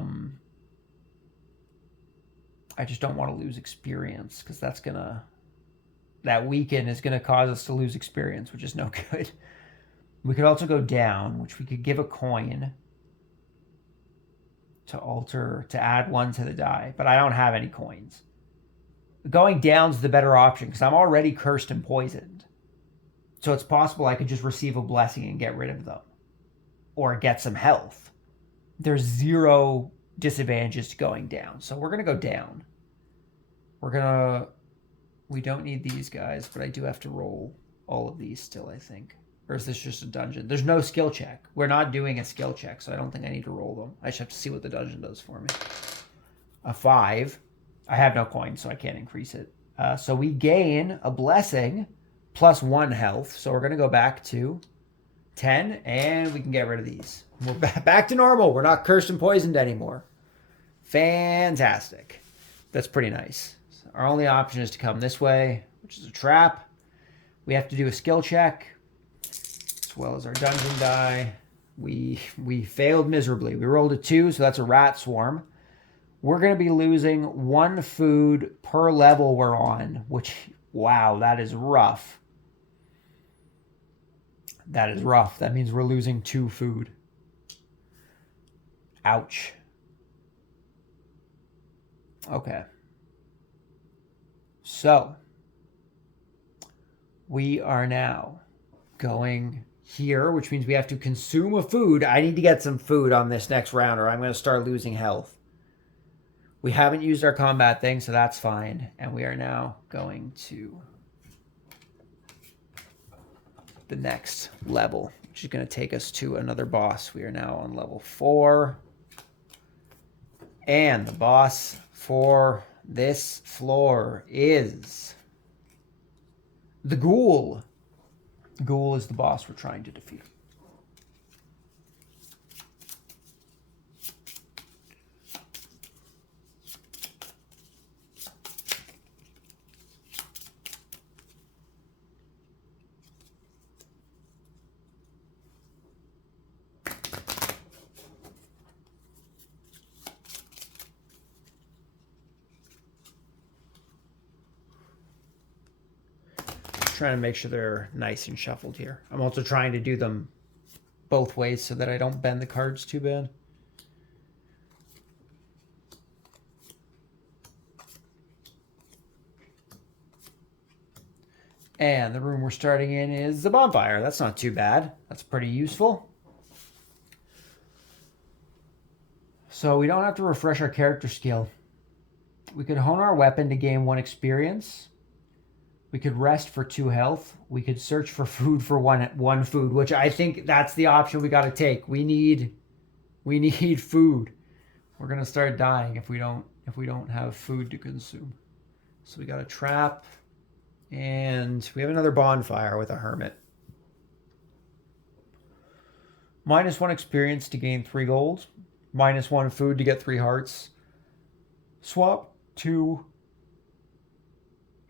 just don't want to lose experience because that weaken is gonna cause us to lose experience, which is no good. We could also go down, which we could give a coin to add 1 to the die, but I don't have any coins. Going down's the better option because I'm already cursed and poisoned. So it's possible I could just receive a blessing and get rid of them. Or get some health. There's 0 disadvantages to going down. So we're going to go down. We don't need these guys, but I do have to roll all of these still, I think. Or is this just a dungeon? There's no skill check. We're not doing a skill check, so I don't think I need to roll them. I just have to see what the dungeon does for me. A 5. I have no coins, so I can't increase it. So we gain a blessing plus 1 health. So we're going to go back to 10, and we can get rid of these. We're back to normal. We're not cursed and poisoned anymore. Fantastic. That's pretty nice. So our only option is to come this way, which is a trap. We have to do a skill check, as well as our dungeon die. We failed miserably. We rolled a 2, so that's a rat swarm. We're going to be losing 1 food per level we're on, which, wow, that is rough. That is rough. That means we're losing 2 food. Ouch. Okay. So, we are now going here, which means we have to consume a food. I need to get some food on this next round, or I'm going to start losing health. We haven't used our combat thing, so that's fine. And we are now going to the next level, which is going to take us to another boss. We are now on level 4. And the boss for this floor is the Ghoul. Ghoul is the boss we're trying to defeat. Trying to make sure they're nice and shuffled here. I'm also trying to do them both ways so that I don't bend the cards too bad. And the room we're starting in is the bonfire. That's not too bad. That's pretty useful. So we don't have to refresh our character skill. We could hone our weapon to gain 1 experience. We could rest for 2 health. We could search for food for one food, which I think that's the option we got to take. We need food. We're gonna start dying if we don't if we don't have food to consume. So we got a trap, and we have another bonfire with a hermit. -1 experience to gain 3 gold. -1 food to get 3 hearts. Swap 2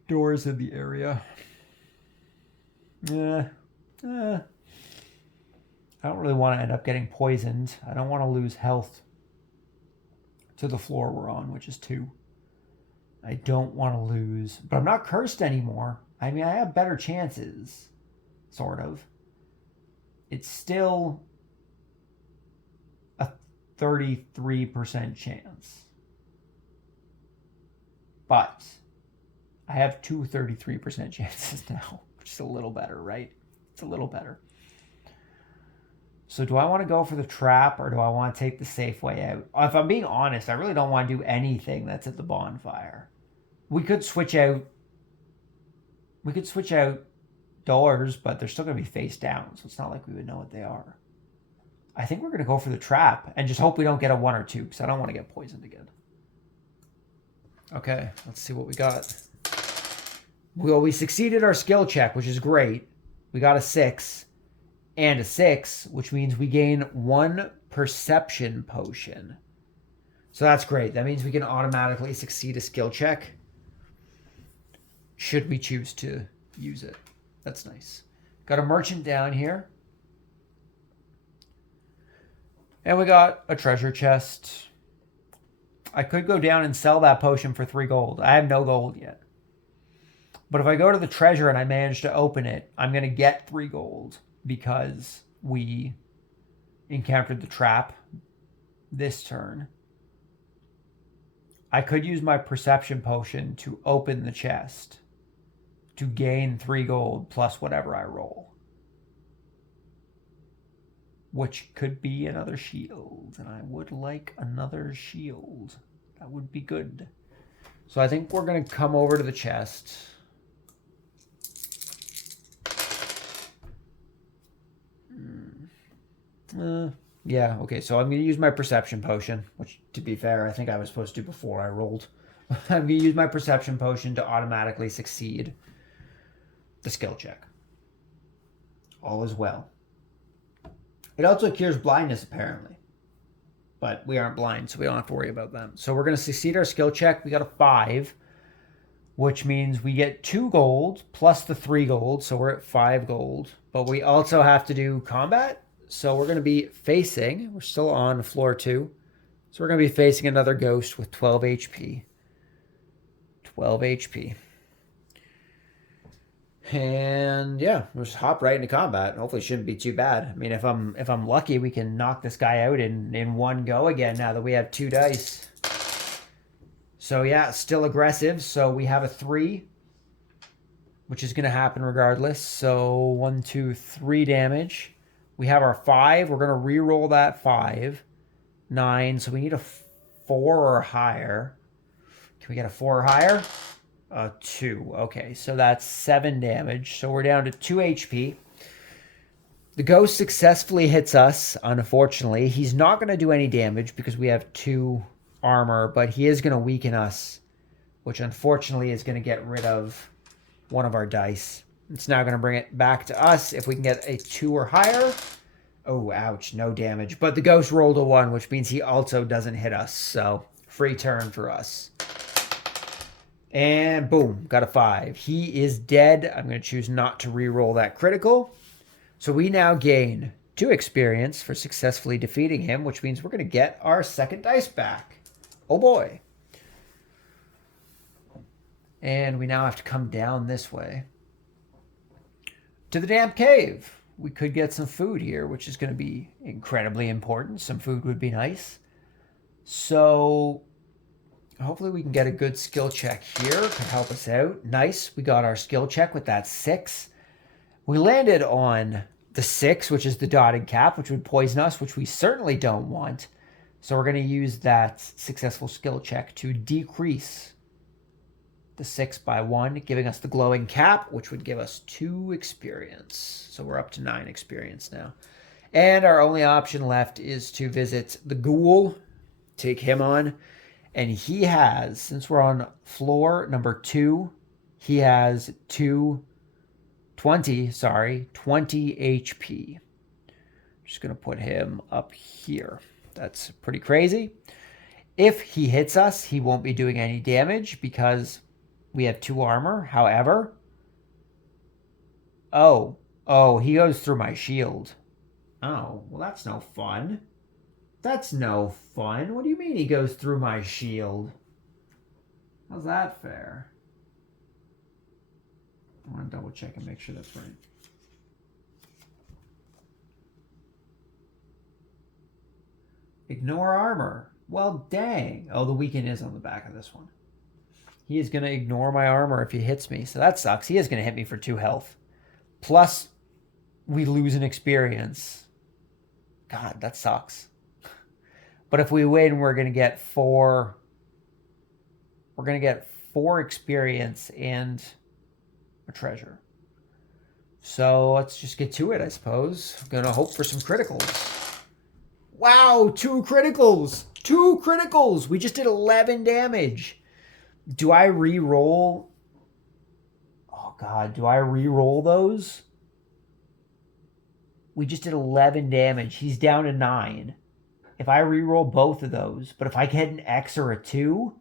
doors in the area. I don't really want to end up getting poisoned. I don't want to lose health to the floor we're on, which is 2. I don't want to lose, but I'm not cursed anymore. I mean, I have better chances, sort of. It's still a 33% chance. But I have 2 33% chances now, which is a little better, right? It's a little better. So do I want to go for the trap, or do I want to take the safe way out? If I'm being honest, I really don't want to do anything that's at the bonfire. We could switch out doors, but they're still going to be face down, so it's not like we would know what they are. I think we're going to go for the trap and just hope we don't get a 1 or 2, because I don't want to get poisoned again. Okay, let's see what we got. Well, we succeeded our skill check, which is great. We got a 6 and a 6, which means we gain 1 perception potion. So that's great. That means we can automatically succeed a skill check should we choose to use it. That's nice. Got a merchant down here. And we got a treasure chest. I could go down and sell that potion for 3 gold. I have no gold yet. But if I go to the treasure and I manage to open it, I'm going to get 3 gold because we encountered the trap this turn. I could use my perception potion to open the chest to gain 3 gold plus whatever I roll, which could be another shield, and I would like another shield. That would be good. So I think we're going to come over to the chest. Yeah, okay, so I'm going to use my perception potion, which, to be fair, I think I was supposed to do before I rolled. I'm going to use my perception potion to automatically succeed the skill check. All is well. It also cures blindness, apparently. But we aren't blind, so we don't have to worry about that. So we're going to succeed our skill check. We got a 5, which means we get 2 gold plus the 3 gold, so we're at 5 gold. But we also have to do combat. So we're going to be facing, we're still on floor 2. So we're going to be facing another ghost with 12 HP. 12 HP. And yeah, we'll just hop right into combat. Hopefully it shouldn't be too bad. I mean, if I'm lucky, we can knock this guy out in one go again now that we have 2 dice. So yeah, still aggressive. So we have a 3, which is going to happen regardless. So 1, 2, 3 damage. We have our 5. We're going to re-roll that 5. 9. So we need a 4 or higher. Can we get a 4 or higher? 2. Okay, so that's 7 damage. So we're down to 2 HP. The ghost successfully hits us, unfortunately. He's not going to do any damage because we have 2 armor, but he is going to weaken us, which unfortunately is going to get rid of one of our dice. It's now going to bring it back to us if we can get a 2 or higher. Oh, ouch, no damage. But the ghost rolled a 1, which means he also doesn't hit us. So, free turn for us. And boom, got a 5. He is dead. I'm going to choose not to re-roll that critical. So we now gain 2 experience for successfully defeating him, which means we're going to get our 2nd dice back. Oh boy. And we now have to come down this way to the damp cave. We could get some food here, which is going to be incredibly important. Some food would be nice. So hopefully we can get a good skill check here. Could help us out. Nice. We got our skill check with that 6. We landed on the 6, which is the dotted cap, which would poison us, which we certainly don't want. So we're going to use that successful skill check to decrease the 6 by 1, giving us the glowing cap, which would give us 2 experience. So we're up to 9 experience now. And our only option left is to visit the ghoul, take him on, And he has, since we're on floor number 2, he has 20 HP. Just going to put him up here. That's pretty crazy. If he hits us, he won't be doing any damage because we have 2 armor. However, oh, he goes through my shield. Oh, well, that's no fun. That's no fun. What do you mean he goes through my shield? How's that fair? I want to double check and make sure that's right. Ignore armor. Well, dang. Oh, the weaken is on the back of this one. He is going to ignore my armor if he hits me. So that sucks. He is going to hit me for 2 health. Plus, we lose an experience. God, that sucks. But if we win, we're going to get 4. We're going to get 4 experience and a treasure. So let's just get to it, I suppose. I'm going to hope for some criticals. Wow, 2 criticals. 2 criticals. We just did 11 damage. Do I re-roll? Oh, God. Do I re-roll those? We just did 11 damage. He's down to 9. If I re-roll both of those, but if I get an X or a 2,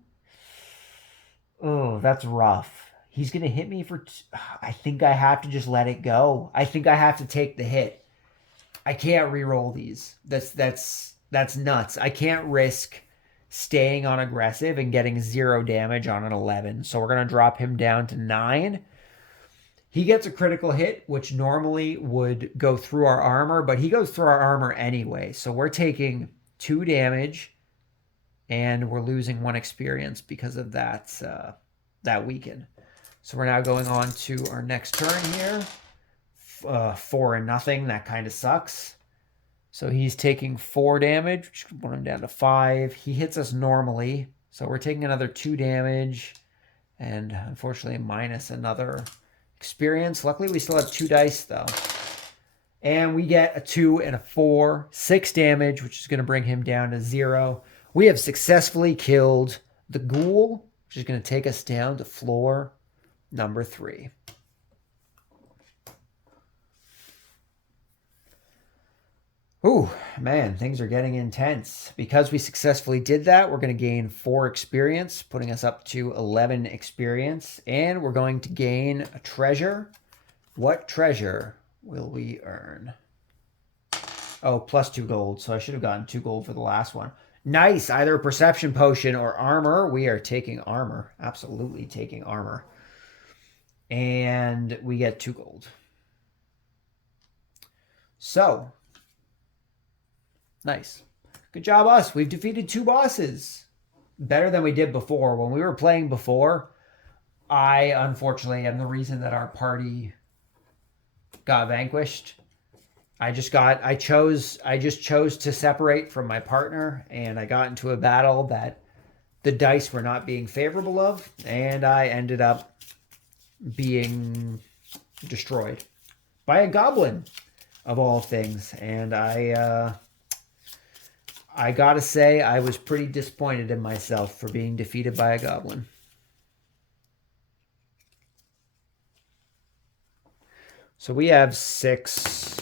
oh, that's rough. He's going to hit me for... I think I have to just let it go. I think I have to take the hit. I can't re-roll these. That's nuts. I can't risk staying on aggressive and getting 0 damage on an 11. So we're going to drop him down to 9. He gets a critical hit, which normally would go through our armor, but he goes through our armor anyway. So we're taking 2 damage, and we're losing 1 experience because of that weaken. So we're now going on to our next turn here. 4-0. That kind of sucks. So he's taking 4 damage, which could put him down to 5. He hits us normally, so we're taking another 2 damage, and unfortunately minus another experience. Luckily, we still have 2 dice, though. And we get a 2 and a 4, 6 damage, which is going to bring him down to 0. We have successfully killed the ghoul, which is going to take us down to floor number 3. Ooh, man, things are getting intense. Because we successfully did that, we're going to gain 4 experience, putting us up to 11 experience. And we're going to gain a treasure. What treasure will we earn? Oh, plus 2 gold. So I should have gotten 2 gold for the last one. Nice. Either a perception potion or armor. We are taking armor. Absolutely taking armor. And we get 2 gold. So... nice. Good job, us. We've defeated 2 bosses. Better than we did before. When we were playing before, I, unfortunately, am the reason that our party got vanquished. I just chose to separate from my partner, and I got into a battle that the dice were not being favorable of, and I ended up being destroyed by a goblin, of all things. And I gotta say, I was pretty disappointed in myself for being defeated by a goblin. So we have 6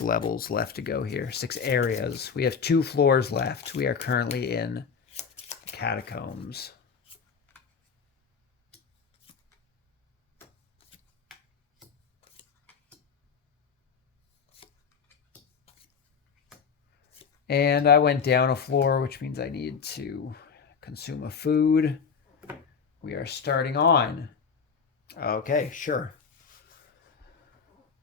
levels left to go here. 6 areas. We have 2 floors left. We are currently in catacombs. And I went down a floor, which means I need to consume a food. We are starting on. Okay, sure.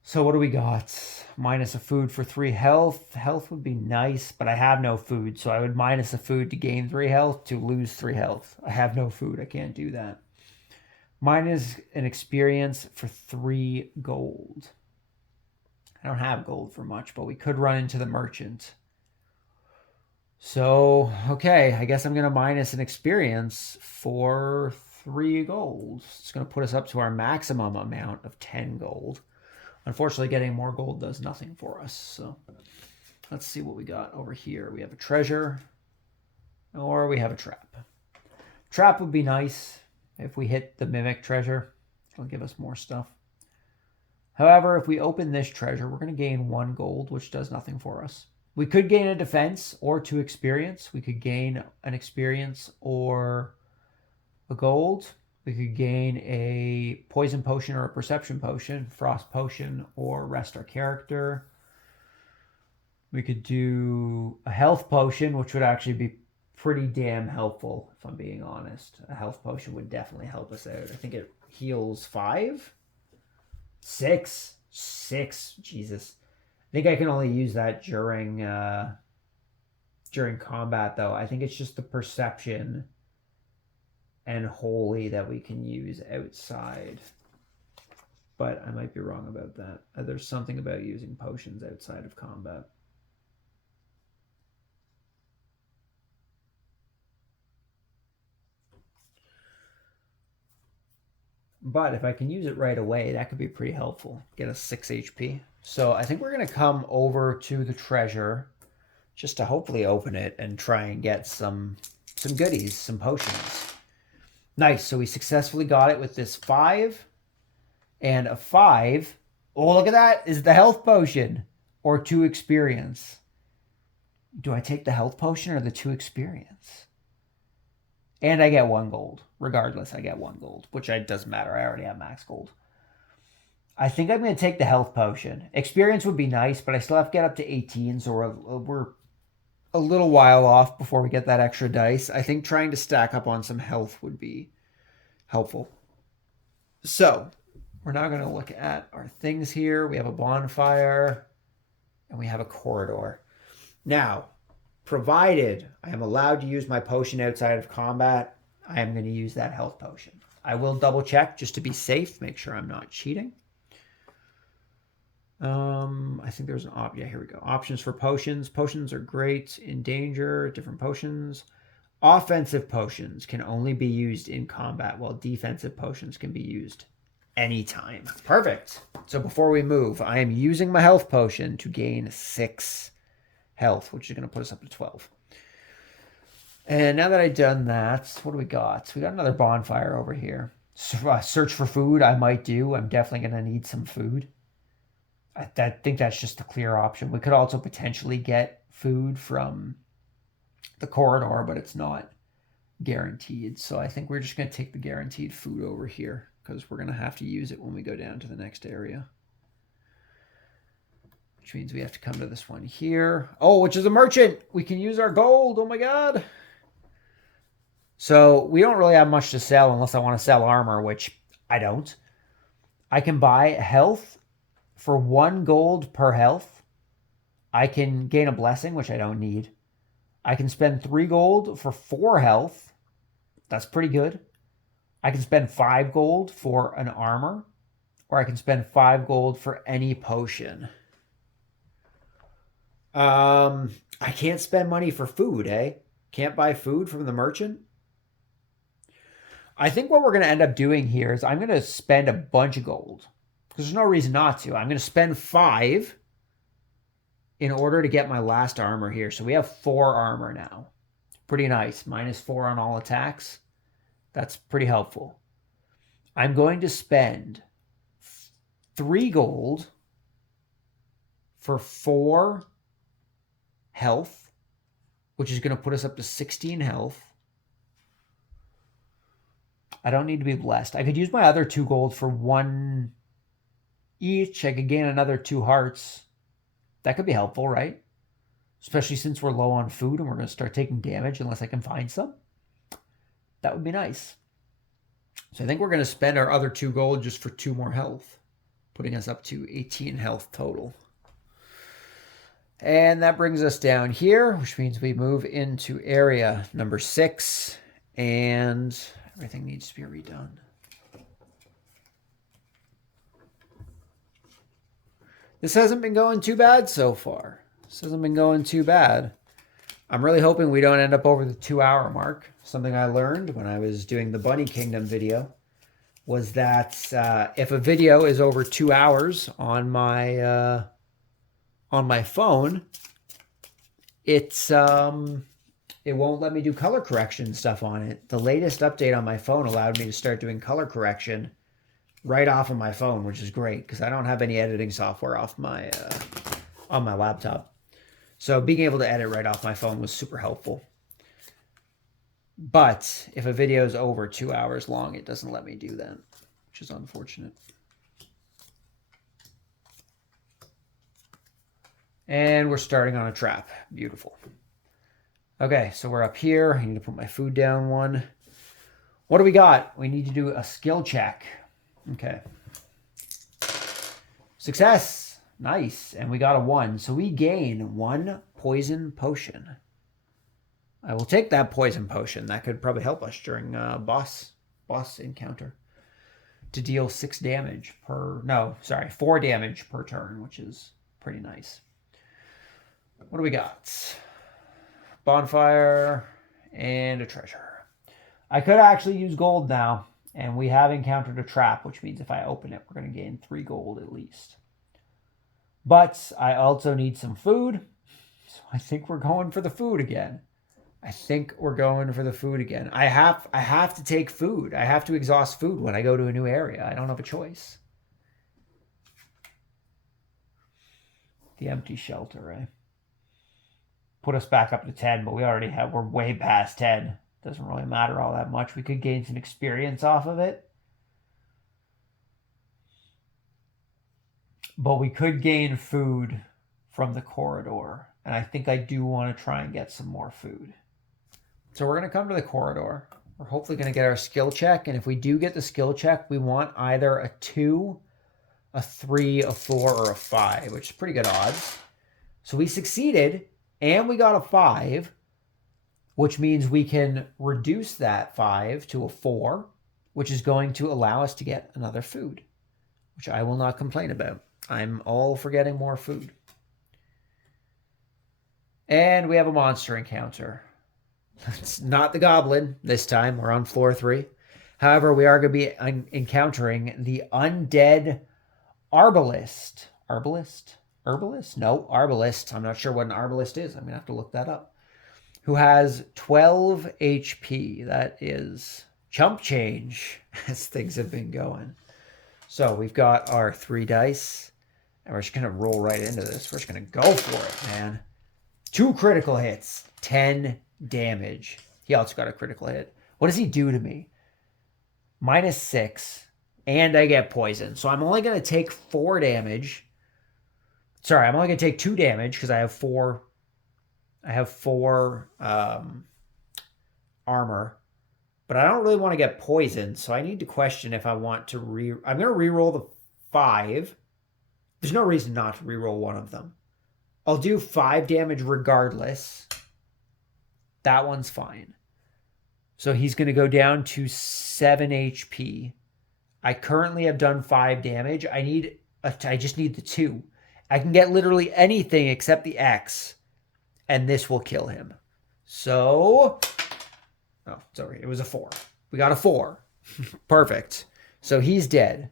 So what do we got? Minus a food for 3 health. Health would be nice, but I have no food. So I would minus a food to gain 3 health, to lose 3 health. I have no food. I can't do that. Minus an experience for 3 gold. I don't have gold for much, but we could run into the merchant. So, okay, I guess I'm going to minus an experience for 3 gold. It's going to put us up to our maximum amount of 10 gold. Unfortunately, getting more gold does nothing for us. So, let's see what we got over here. We have a treasure. Or we have a trap. Trap would be nice if we hit the Mimic treasure. It'll give us more stuff. However, if we open this treasure, we're going to gain 1 gold, which does nothing for us. We could gain a defense or 2 experience. We could gain an experience or a gold. We could gain a poison potion or a perception potion, frost potion, or rest our character. We could do a health potion, which would actually be pretty damn helpful, if I'm being honest. A health potion would definitely help us out. I think it heals 5? 6? 6. Jesus. I think I can only use that during combat, though. I think it's just the perception and holy that we can use outside. But I might be wrong about that. There's something about using potions outside of combat. But if I can use it right away, that could be pretty helpful. Get us 6 HP. So I think we're going to come over to the treasure just to hopefully open it and try and get some goodies, some potions. Nice. So we successfully got it with this 5 and a 5. Oh, look at that. Is the health potion or 2 experience? Do I take the health potion or the 2 experience? And I get 1 gold. Regardless, I get 1 gold, which doesn't matter. I already have max gold. I think I'm going to take the health potion. Experience would be nice, but I still have to get up to 18, so we're a little while off before we get that extra dice. I think trying to stack up on some health would be helpful. So, we're now going to look at our things here. We have a bonfire, and we have a corridor. Now, provided I am allowed to use my potion outside of combat, I am going to use that health potion. I will double check just to be safe, make sure I'm not cheating. I think there's an yeah, here we go. Options for potions. Potions are great in danger, different potions. Offensive potions can only be used in combat, while defensive potions can be used anytime. Perfect. So before we move, I am using my health potion to gain 6 health, which is going to put us up to 12. And now that I've done that, what do we got? We got another bonfire over here. Search for food I might do. I'm definitely going to need some food. I think that's just a clear option. We could also potentially get food from the corridor, but it's not guaranteed. So I think we're just going to take the guaranteed food over here because we're going to have to use it when we go down to the next area. Which means we have to come to this one here. Oh, which is a merchant. We can use our gold. Oh my God. So we don't really have much to sell unless I want to sell armor, which I don't. I can buy health for 1 gold per health. I can gain a blessing, which I don't need. I can spend 3 gold for 4 health. That's pretty good. I can spend 5 gold for an armor, or I can spend 5 gold for any potion. I can't spend money for food, eh? Can't buy food from the merchant? I think what we're going to end up doing here is I'm going to spend a bunch of gold. Because there's no reason not to. I'm going to spend 5 in order to get my last armor here. So we have 4 armor now. Pretty nice. -4 on all attacks. That's pretty helpful. I'm going to spend 3 gold for 4 health, which is going to put us up to 16 health. I don't need to be blessed. I could use my other 2 gold for 1 each. I could gain another 2 hearts. That could be helpful, right? Especially since we're low on food and we're going to start taking damage unless I can find some. That would be nice. So I think we're going to spend our other 2 gold just for 2 more health, putting us up to 18 health total. And that brings us down here, which means we move into area number 6, and everything needs to be redone. This hasn't been going too bad so far. This hasn't been going too bad. I'm really hoping we don't end up over the 2-hour mark. Something I learned when I was doing the Bunny Kingdom video was that if a video is over 2 hours on my phone, it it won't let me do color correction stuff on it. The latest update on my phone allowed me to start doing color correction right off of my phone, which is great because I don't have any editing software off my on my laptop. So being able to edit right off my phone was super helpful. But if a video is over 2 hours long, it doesn't let me do that, which is unfortunate. And we're starting on a trap. Beautiful. Okay, so we're up here. I need to put my food down one. What do we got? We need to do a skill check. Okay. Success. Nice. And we got a 1. So we gain 1 poison potion. I will take that poison potion. That could probably help us during boss encounter. To deal 6 damage per... No, sorry. 4 damage per turn, which is pretty nice. What do we got? Bonfire and a treasure. I could actually use gold now. And we have encountered a trap, which means if I open it, we're going to gain 3 gold at least. But I also need some food. So I think we're going for the food again. I have to take food. I have to exhaust food when I go to a new area. I don't have a choice. The empty shelter, right? Put us back up to 10, but we're way past 10. Doesn't really matter all that much. We could gain some experience off of it. But we could gain food from the corridor. And I think I do want to try and get some more food. So we're going to come to the corridor. We're hopefully going to get our skill check. And if we do get the skill check, we want either a 2, a 3, a 4, or a 5, which is pretty good odds. So we succeeded, and we got a 5, which means we can reduce that 5 to a 4, which is going to allow us to get another food, which I will not complain about. I'm all for getting more food. And we have a monster encounter. It's not the goblin this time. We're on floor 3. However, we are going to be encountering the undead arbalist. Herbalist? No, arbalist. I'm not sure what an arbalist is. I'm going to have to look that up. Who has 12 HP. That is chump change as things have been going. So we've got our 3 dice. And we're just going to roll right into this. We're just going to go for it, man. 2 critical hits. 10 damage. He also got a critical hit. What does he do to me? -6. And I get poisoned. So I'm only going to take 4 damage. Sorry, I'm only going to take 2 damage because I have 4... armor, but I don't really want to get poisoned, so I need to question if I want to I'm going to re-roll the 5. There's no reason not to re-roll one of them. I'll do 5 damage regardless. That one's fine. So he's going to go down to 7 HP. I currently have done 5 damage. I just need the 2. I can get literally anything except the X. And this will kill him. So, oh, sorry, it was a 4. We got a 4. Perfect. So he's dead.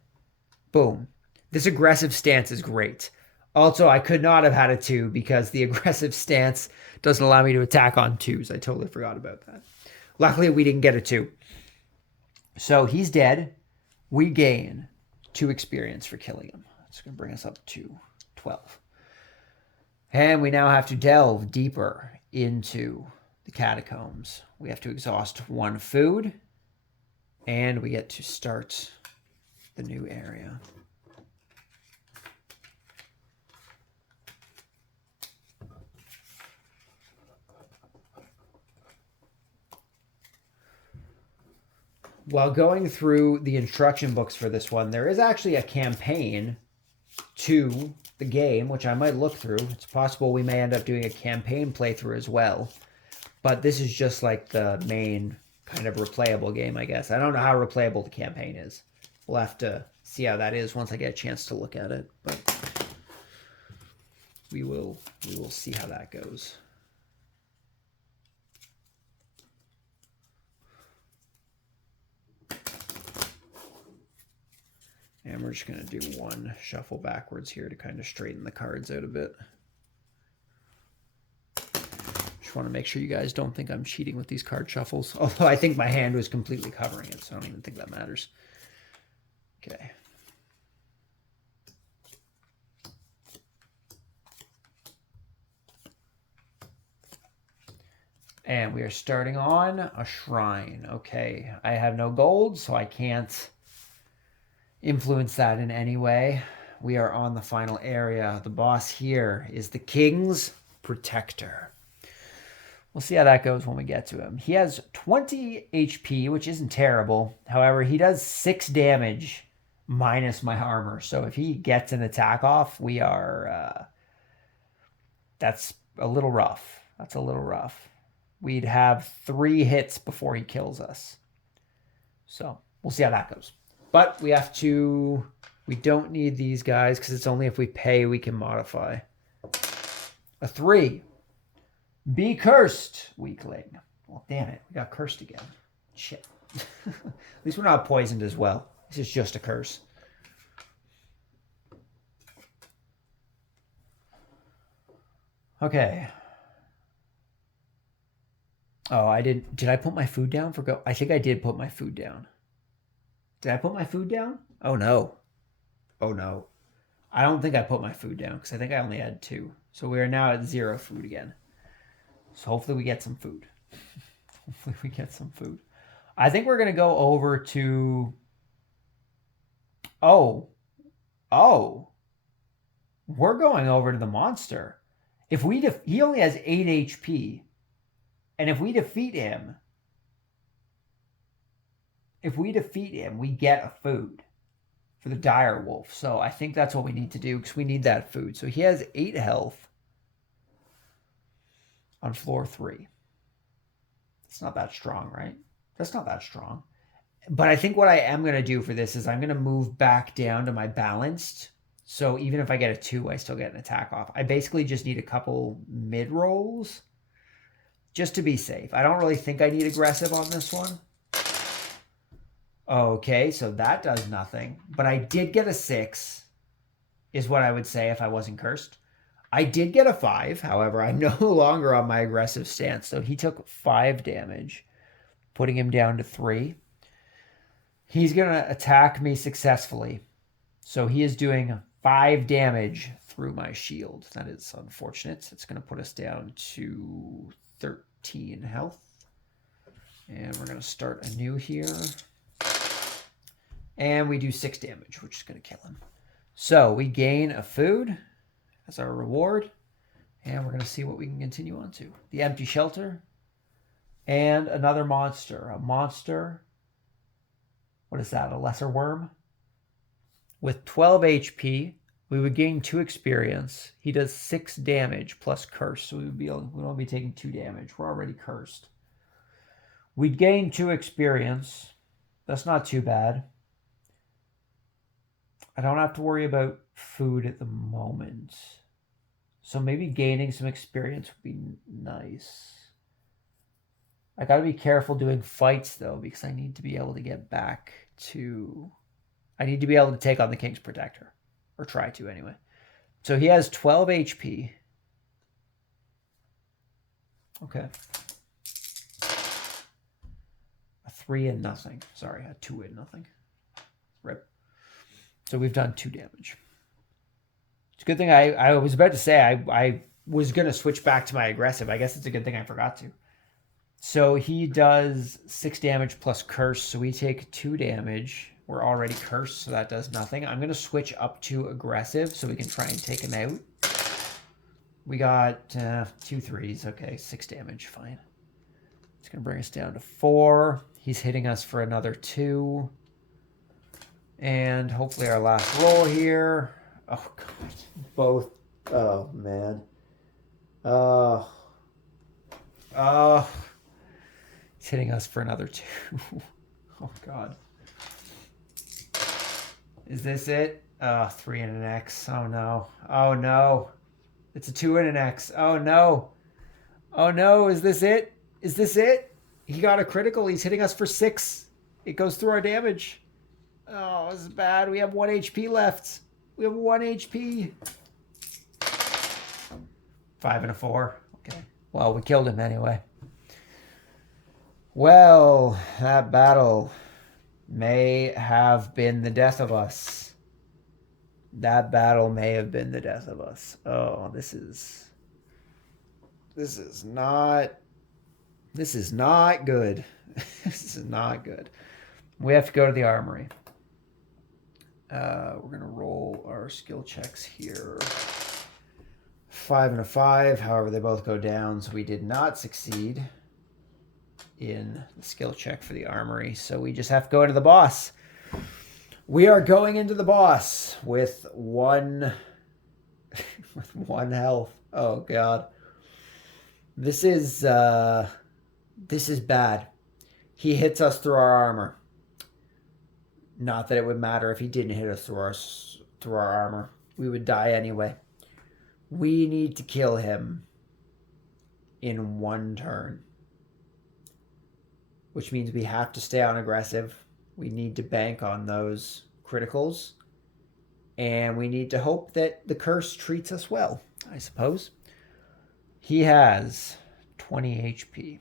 Boom. This aggressive stance is great. Also, I could not have had a 2 because the aggressive stance doesn't allow me to attack on 2s. I totally forgot about that. Luckily, we didn't get a 2. So he's dead. We gain 2 experience for killing him. That's going to bring us up to 12. And we now have to delve deeper into the catacombs. We have to exhaust 1 food, and we get to start the new area. While going through the instruction books for this one, there is actually a campaign to the game, which I might look through. It's possible we may end up doing a campaign playthrough as well. But this is just like the main kind of replayable game, I guess. I don't know how replayable the campaign is. We'll have to see how that is once I get a chance to look at it. But we will see how that goes. And we're just going to do 1 shuffle backwards here to kind of straighten the cards out a bit. just want to make sure you guys don't think I'm cheating with these card shuffles. Although I think my hand was completely covering it, so I don't even think that matters. Okay. And we are starting on a shrine. Okay, I have no gold, so I can't influence that in any way. We are on the final area. The boss here is the King's Protector. We'll see how that goes when we get to him. He has 20 HP, which isn't terrible. However, he does 6 damage minus my armor. So if he gets an attack off, we are... that's a little rough. That's a little rough. We'd have 3 hits before he kills us. So we'll see how that goes. But we have to... We don't need these guys because it's only if we pay we can modify. A 3. Be cursed, weakling. Well, damn it. We got cursed again. Shit. At least we're not poisoned as well. This is just a curse. Okay. Oh, I did. Did I put my food down for go? I think I did put my food down. Did I put my food down? Oh, no. Oh, no. I don't think I put my food down because I think I only had 2. So we are now at 0 food again. So hopefully we get some food. Hopefully we get some food. I think we're going to go over to... Oh. We're going over to the monster. If we he only has 8 HP. And if we defeat him, we get a food for the dire wolf. So I think that's what we need to do because we need that food. So he has 8 health on floor 3. It's not that strong, right? That's not that strong. But I think what I am going to do for this is I'm going to move back down to my balanced. So even if I get a 2, I still get an attack off. I basically just need a couple mid rolls just to be safe. I don't really think I need aggressive on this one. Okay, so that does nothing. But I did get a 6, is what I would say if I wasn't cursed. I did get a 5. However, I'm no longer on my aggressive stance. So he took 5 damage, putting him down to 3. He's going to attack me successfully. So he is doing 5 damage through my shield. That is unfortunate. It's going to put us down to 13 health. And we're going to start anew here. And we do 6 damage, which is going to kill him. So we gain a food as our reward. And we're going to see what we can continue on to. The empty shelter. And another monster. A monster. What is that? A lesser worm? With 12 HP, we would gain 2 experience. He does 6 damage plus curse. So we'd only be taking 2 damage. We're already cursed. We'd gain 2 experience. That's not too bad. I don't have to worry about food at the moment. So maybe gaining some experience would be nice. I got to be careful doing fights, though, because I need to be able to get back to... I need to be able to take on the King's Protector. Or try to, anyway. So he has 12 HP. Okay. A 3 and nothing. Sorry, a 2 and nothing. Rip. So we've done 2 damage. It's a good thing I was about to say I was going to switch back to my aggressive. I guess it's a good thing I forgot to. So he does 6 damage plus curse. So we take 2 damage. We're already cursed, so that does nothing. I'm going to switch up to aggressive so we can try and take him out. We got 2 3s. Okay, 6 damage. Fine. It's going to bring us down to 4. He's hitting us for another 2. And hopefully our last roll here. Oh, God. Both. Oh, man. He's hitting us for another 2. Oh, God. Is this it? 3 and an X. Oh, no. Oh, no. It's a 2 and an X. Oh, no. Oh, no. Is this it? Is this it? He got a critical. He's hitting us for 6. It goes through our damage. Oh, this is bad. We have 1 HP left. We have 1 HP. 5 and a 4. Okay. Well, we killed him anyway. Well, that battle may have been the death of us. That battle may have been the death of us. Oh, this is not good. This is not good. We have to go to the armory. We're gonna roll our skill checks here. 5 and a 5. However, they both go down, so we did not succeed in the skill check for the armory. So we just have to go into the boss. We are going into the boss with one health. Oh god. This is bad. He hits us through our armor. Not that it would matter if he didn't hit us through our armor. We would die anyway. We need to kill him in one turn. Which means we have to stay on aggressive. We need to bank on those criticals. And we need to hope that the curse treats us well, I suppose. He has 20 HP.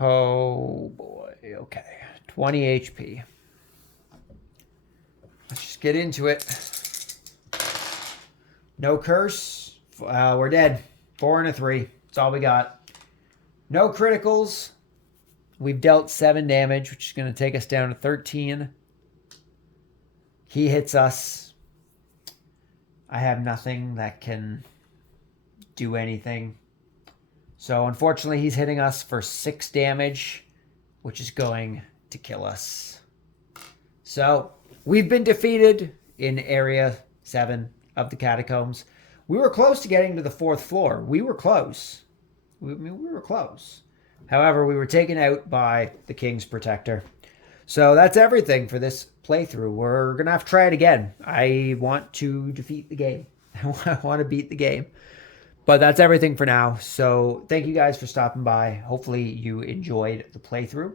Oh boy, okay. 20 HP. Let's just get into it. No curse. We're dead. 4 and a 3. That's all we got. No criticals. We've dealt 7 damage, which is going to take us down to 13. He hits us. I have nothing that can do anything. So unfortunately, he's hitting us for 6 damage, which is going to kill us. So we've been defeated in Area 7 of the Catacombs. We were close to getting to the 4th floor. We were close. We were close. However, we were taken out by the King's Protector. So that's everything for this playthrough. We're going to have to try it again. I want to defeat the game. I want to beat the game. But that's everything for now. So thank you guys for stopping by. Hopefully you enjoyed the playthrough.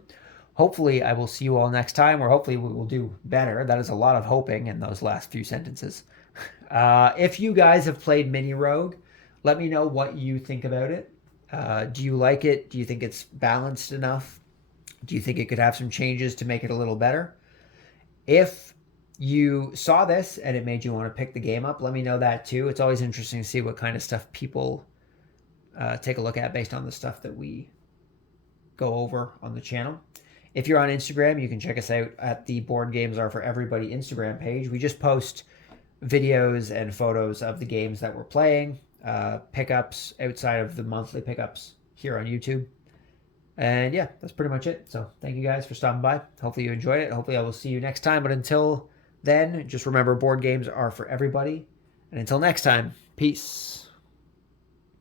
Hopefully I will see you all next time, or hopefully we will do better. That is a lot of hoping in those last few sentences. If you guys have played Mini Rogue, let me know what you think about it. Do you like it? Do you think it's balanced enough? Do you think it could have some changes to make it a little better? If you saw this and it made you want to pick the game up, let me know that too. It's always interesting to see what kind of stuff people take a look at based on the stuff that we go over on the channel. If you're on Instagram, you can check us out at the Board Games Are For Everybody Instagram page. We just post videos and photos of the games that we're playing, pickups outside of the monthly pickups here on YouTube. And yeah, that's pretty much it. So thank you guys for stopping by. Hopefully you enjoyed it. Hopefully I will see you next time. But until then, just remember, board games are for everybody. And until next time, peace.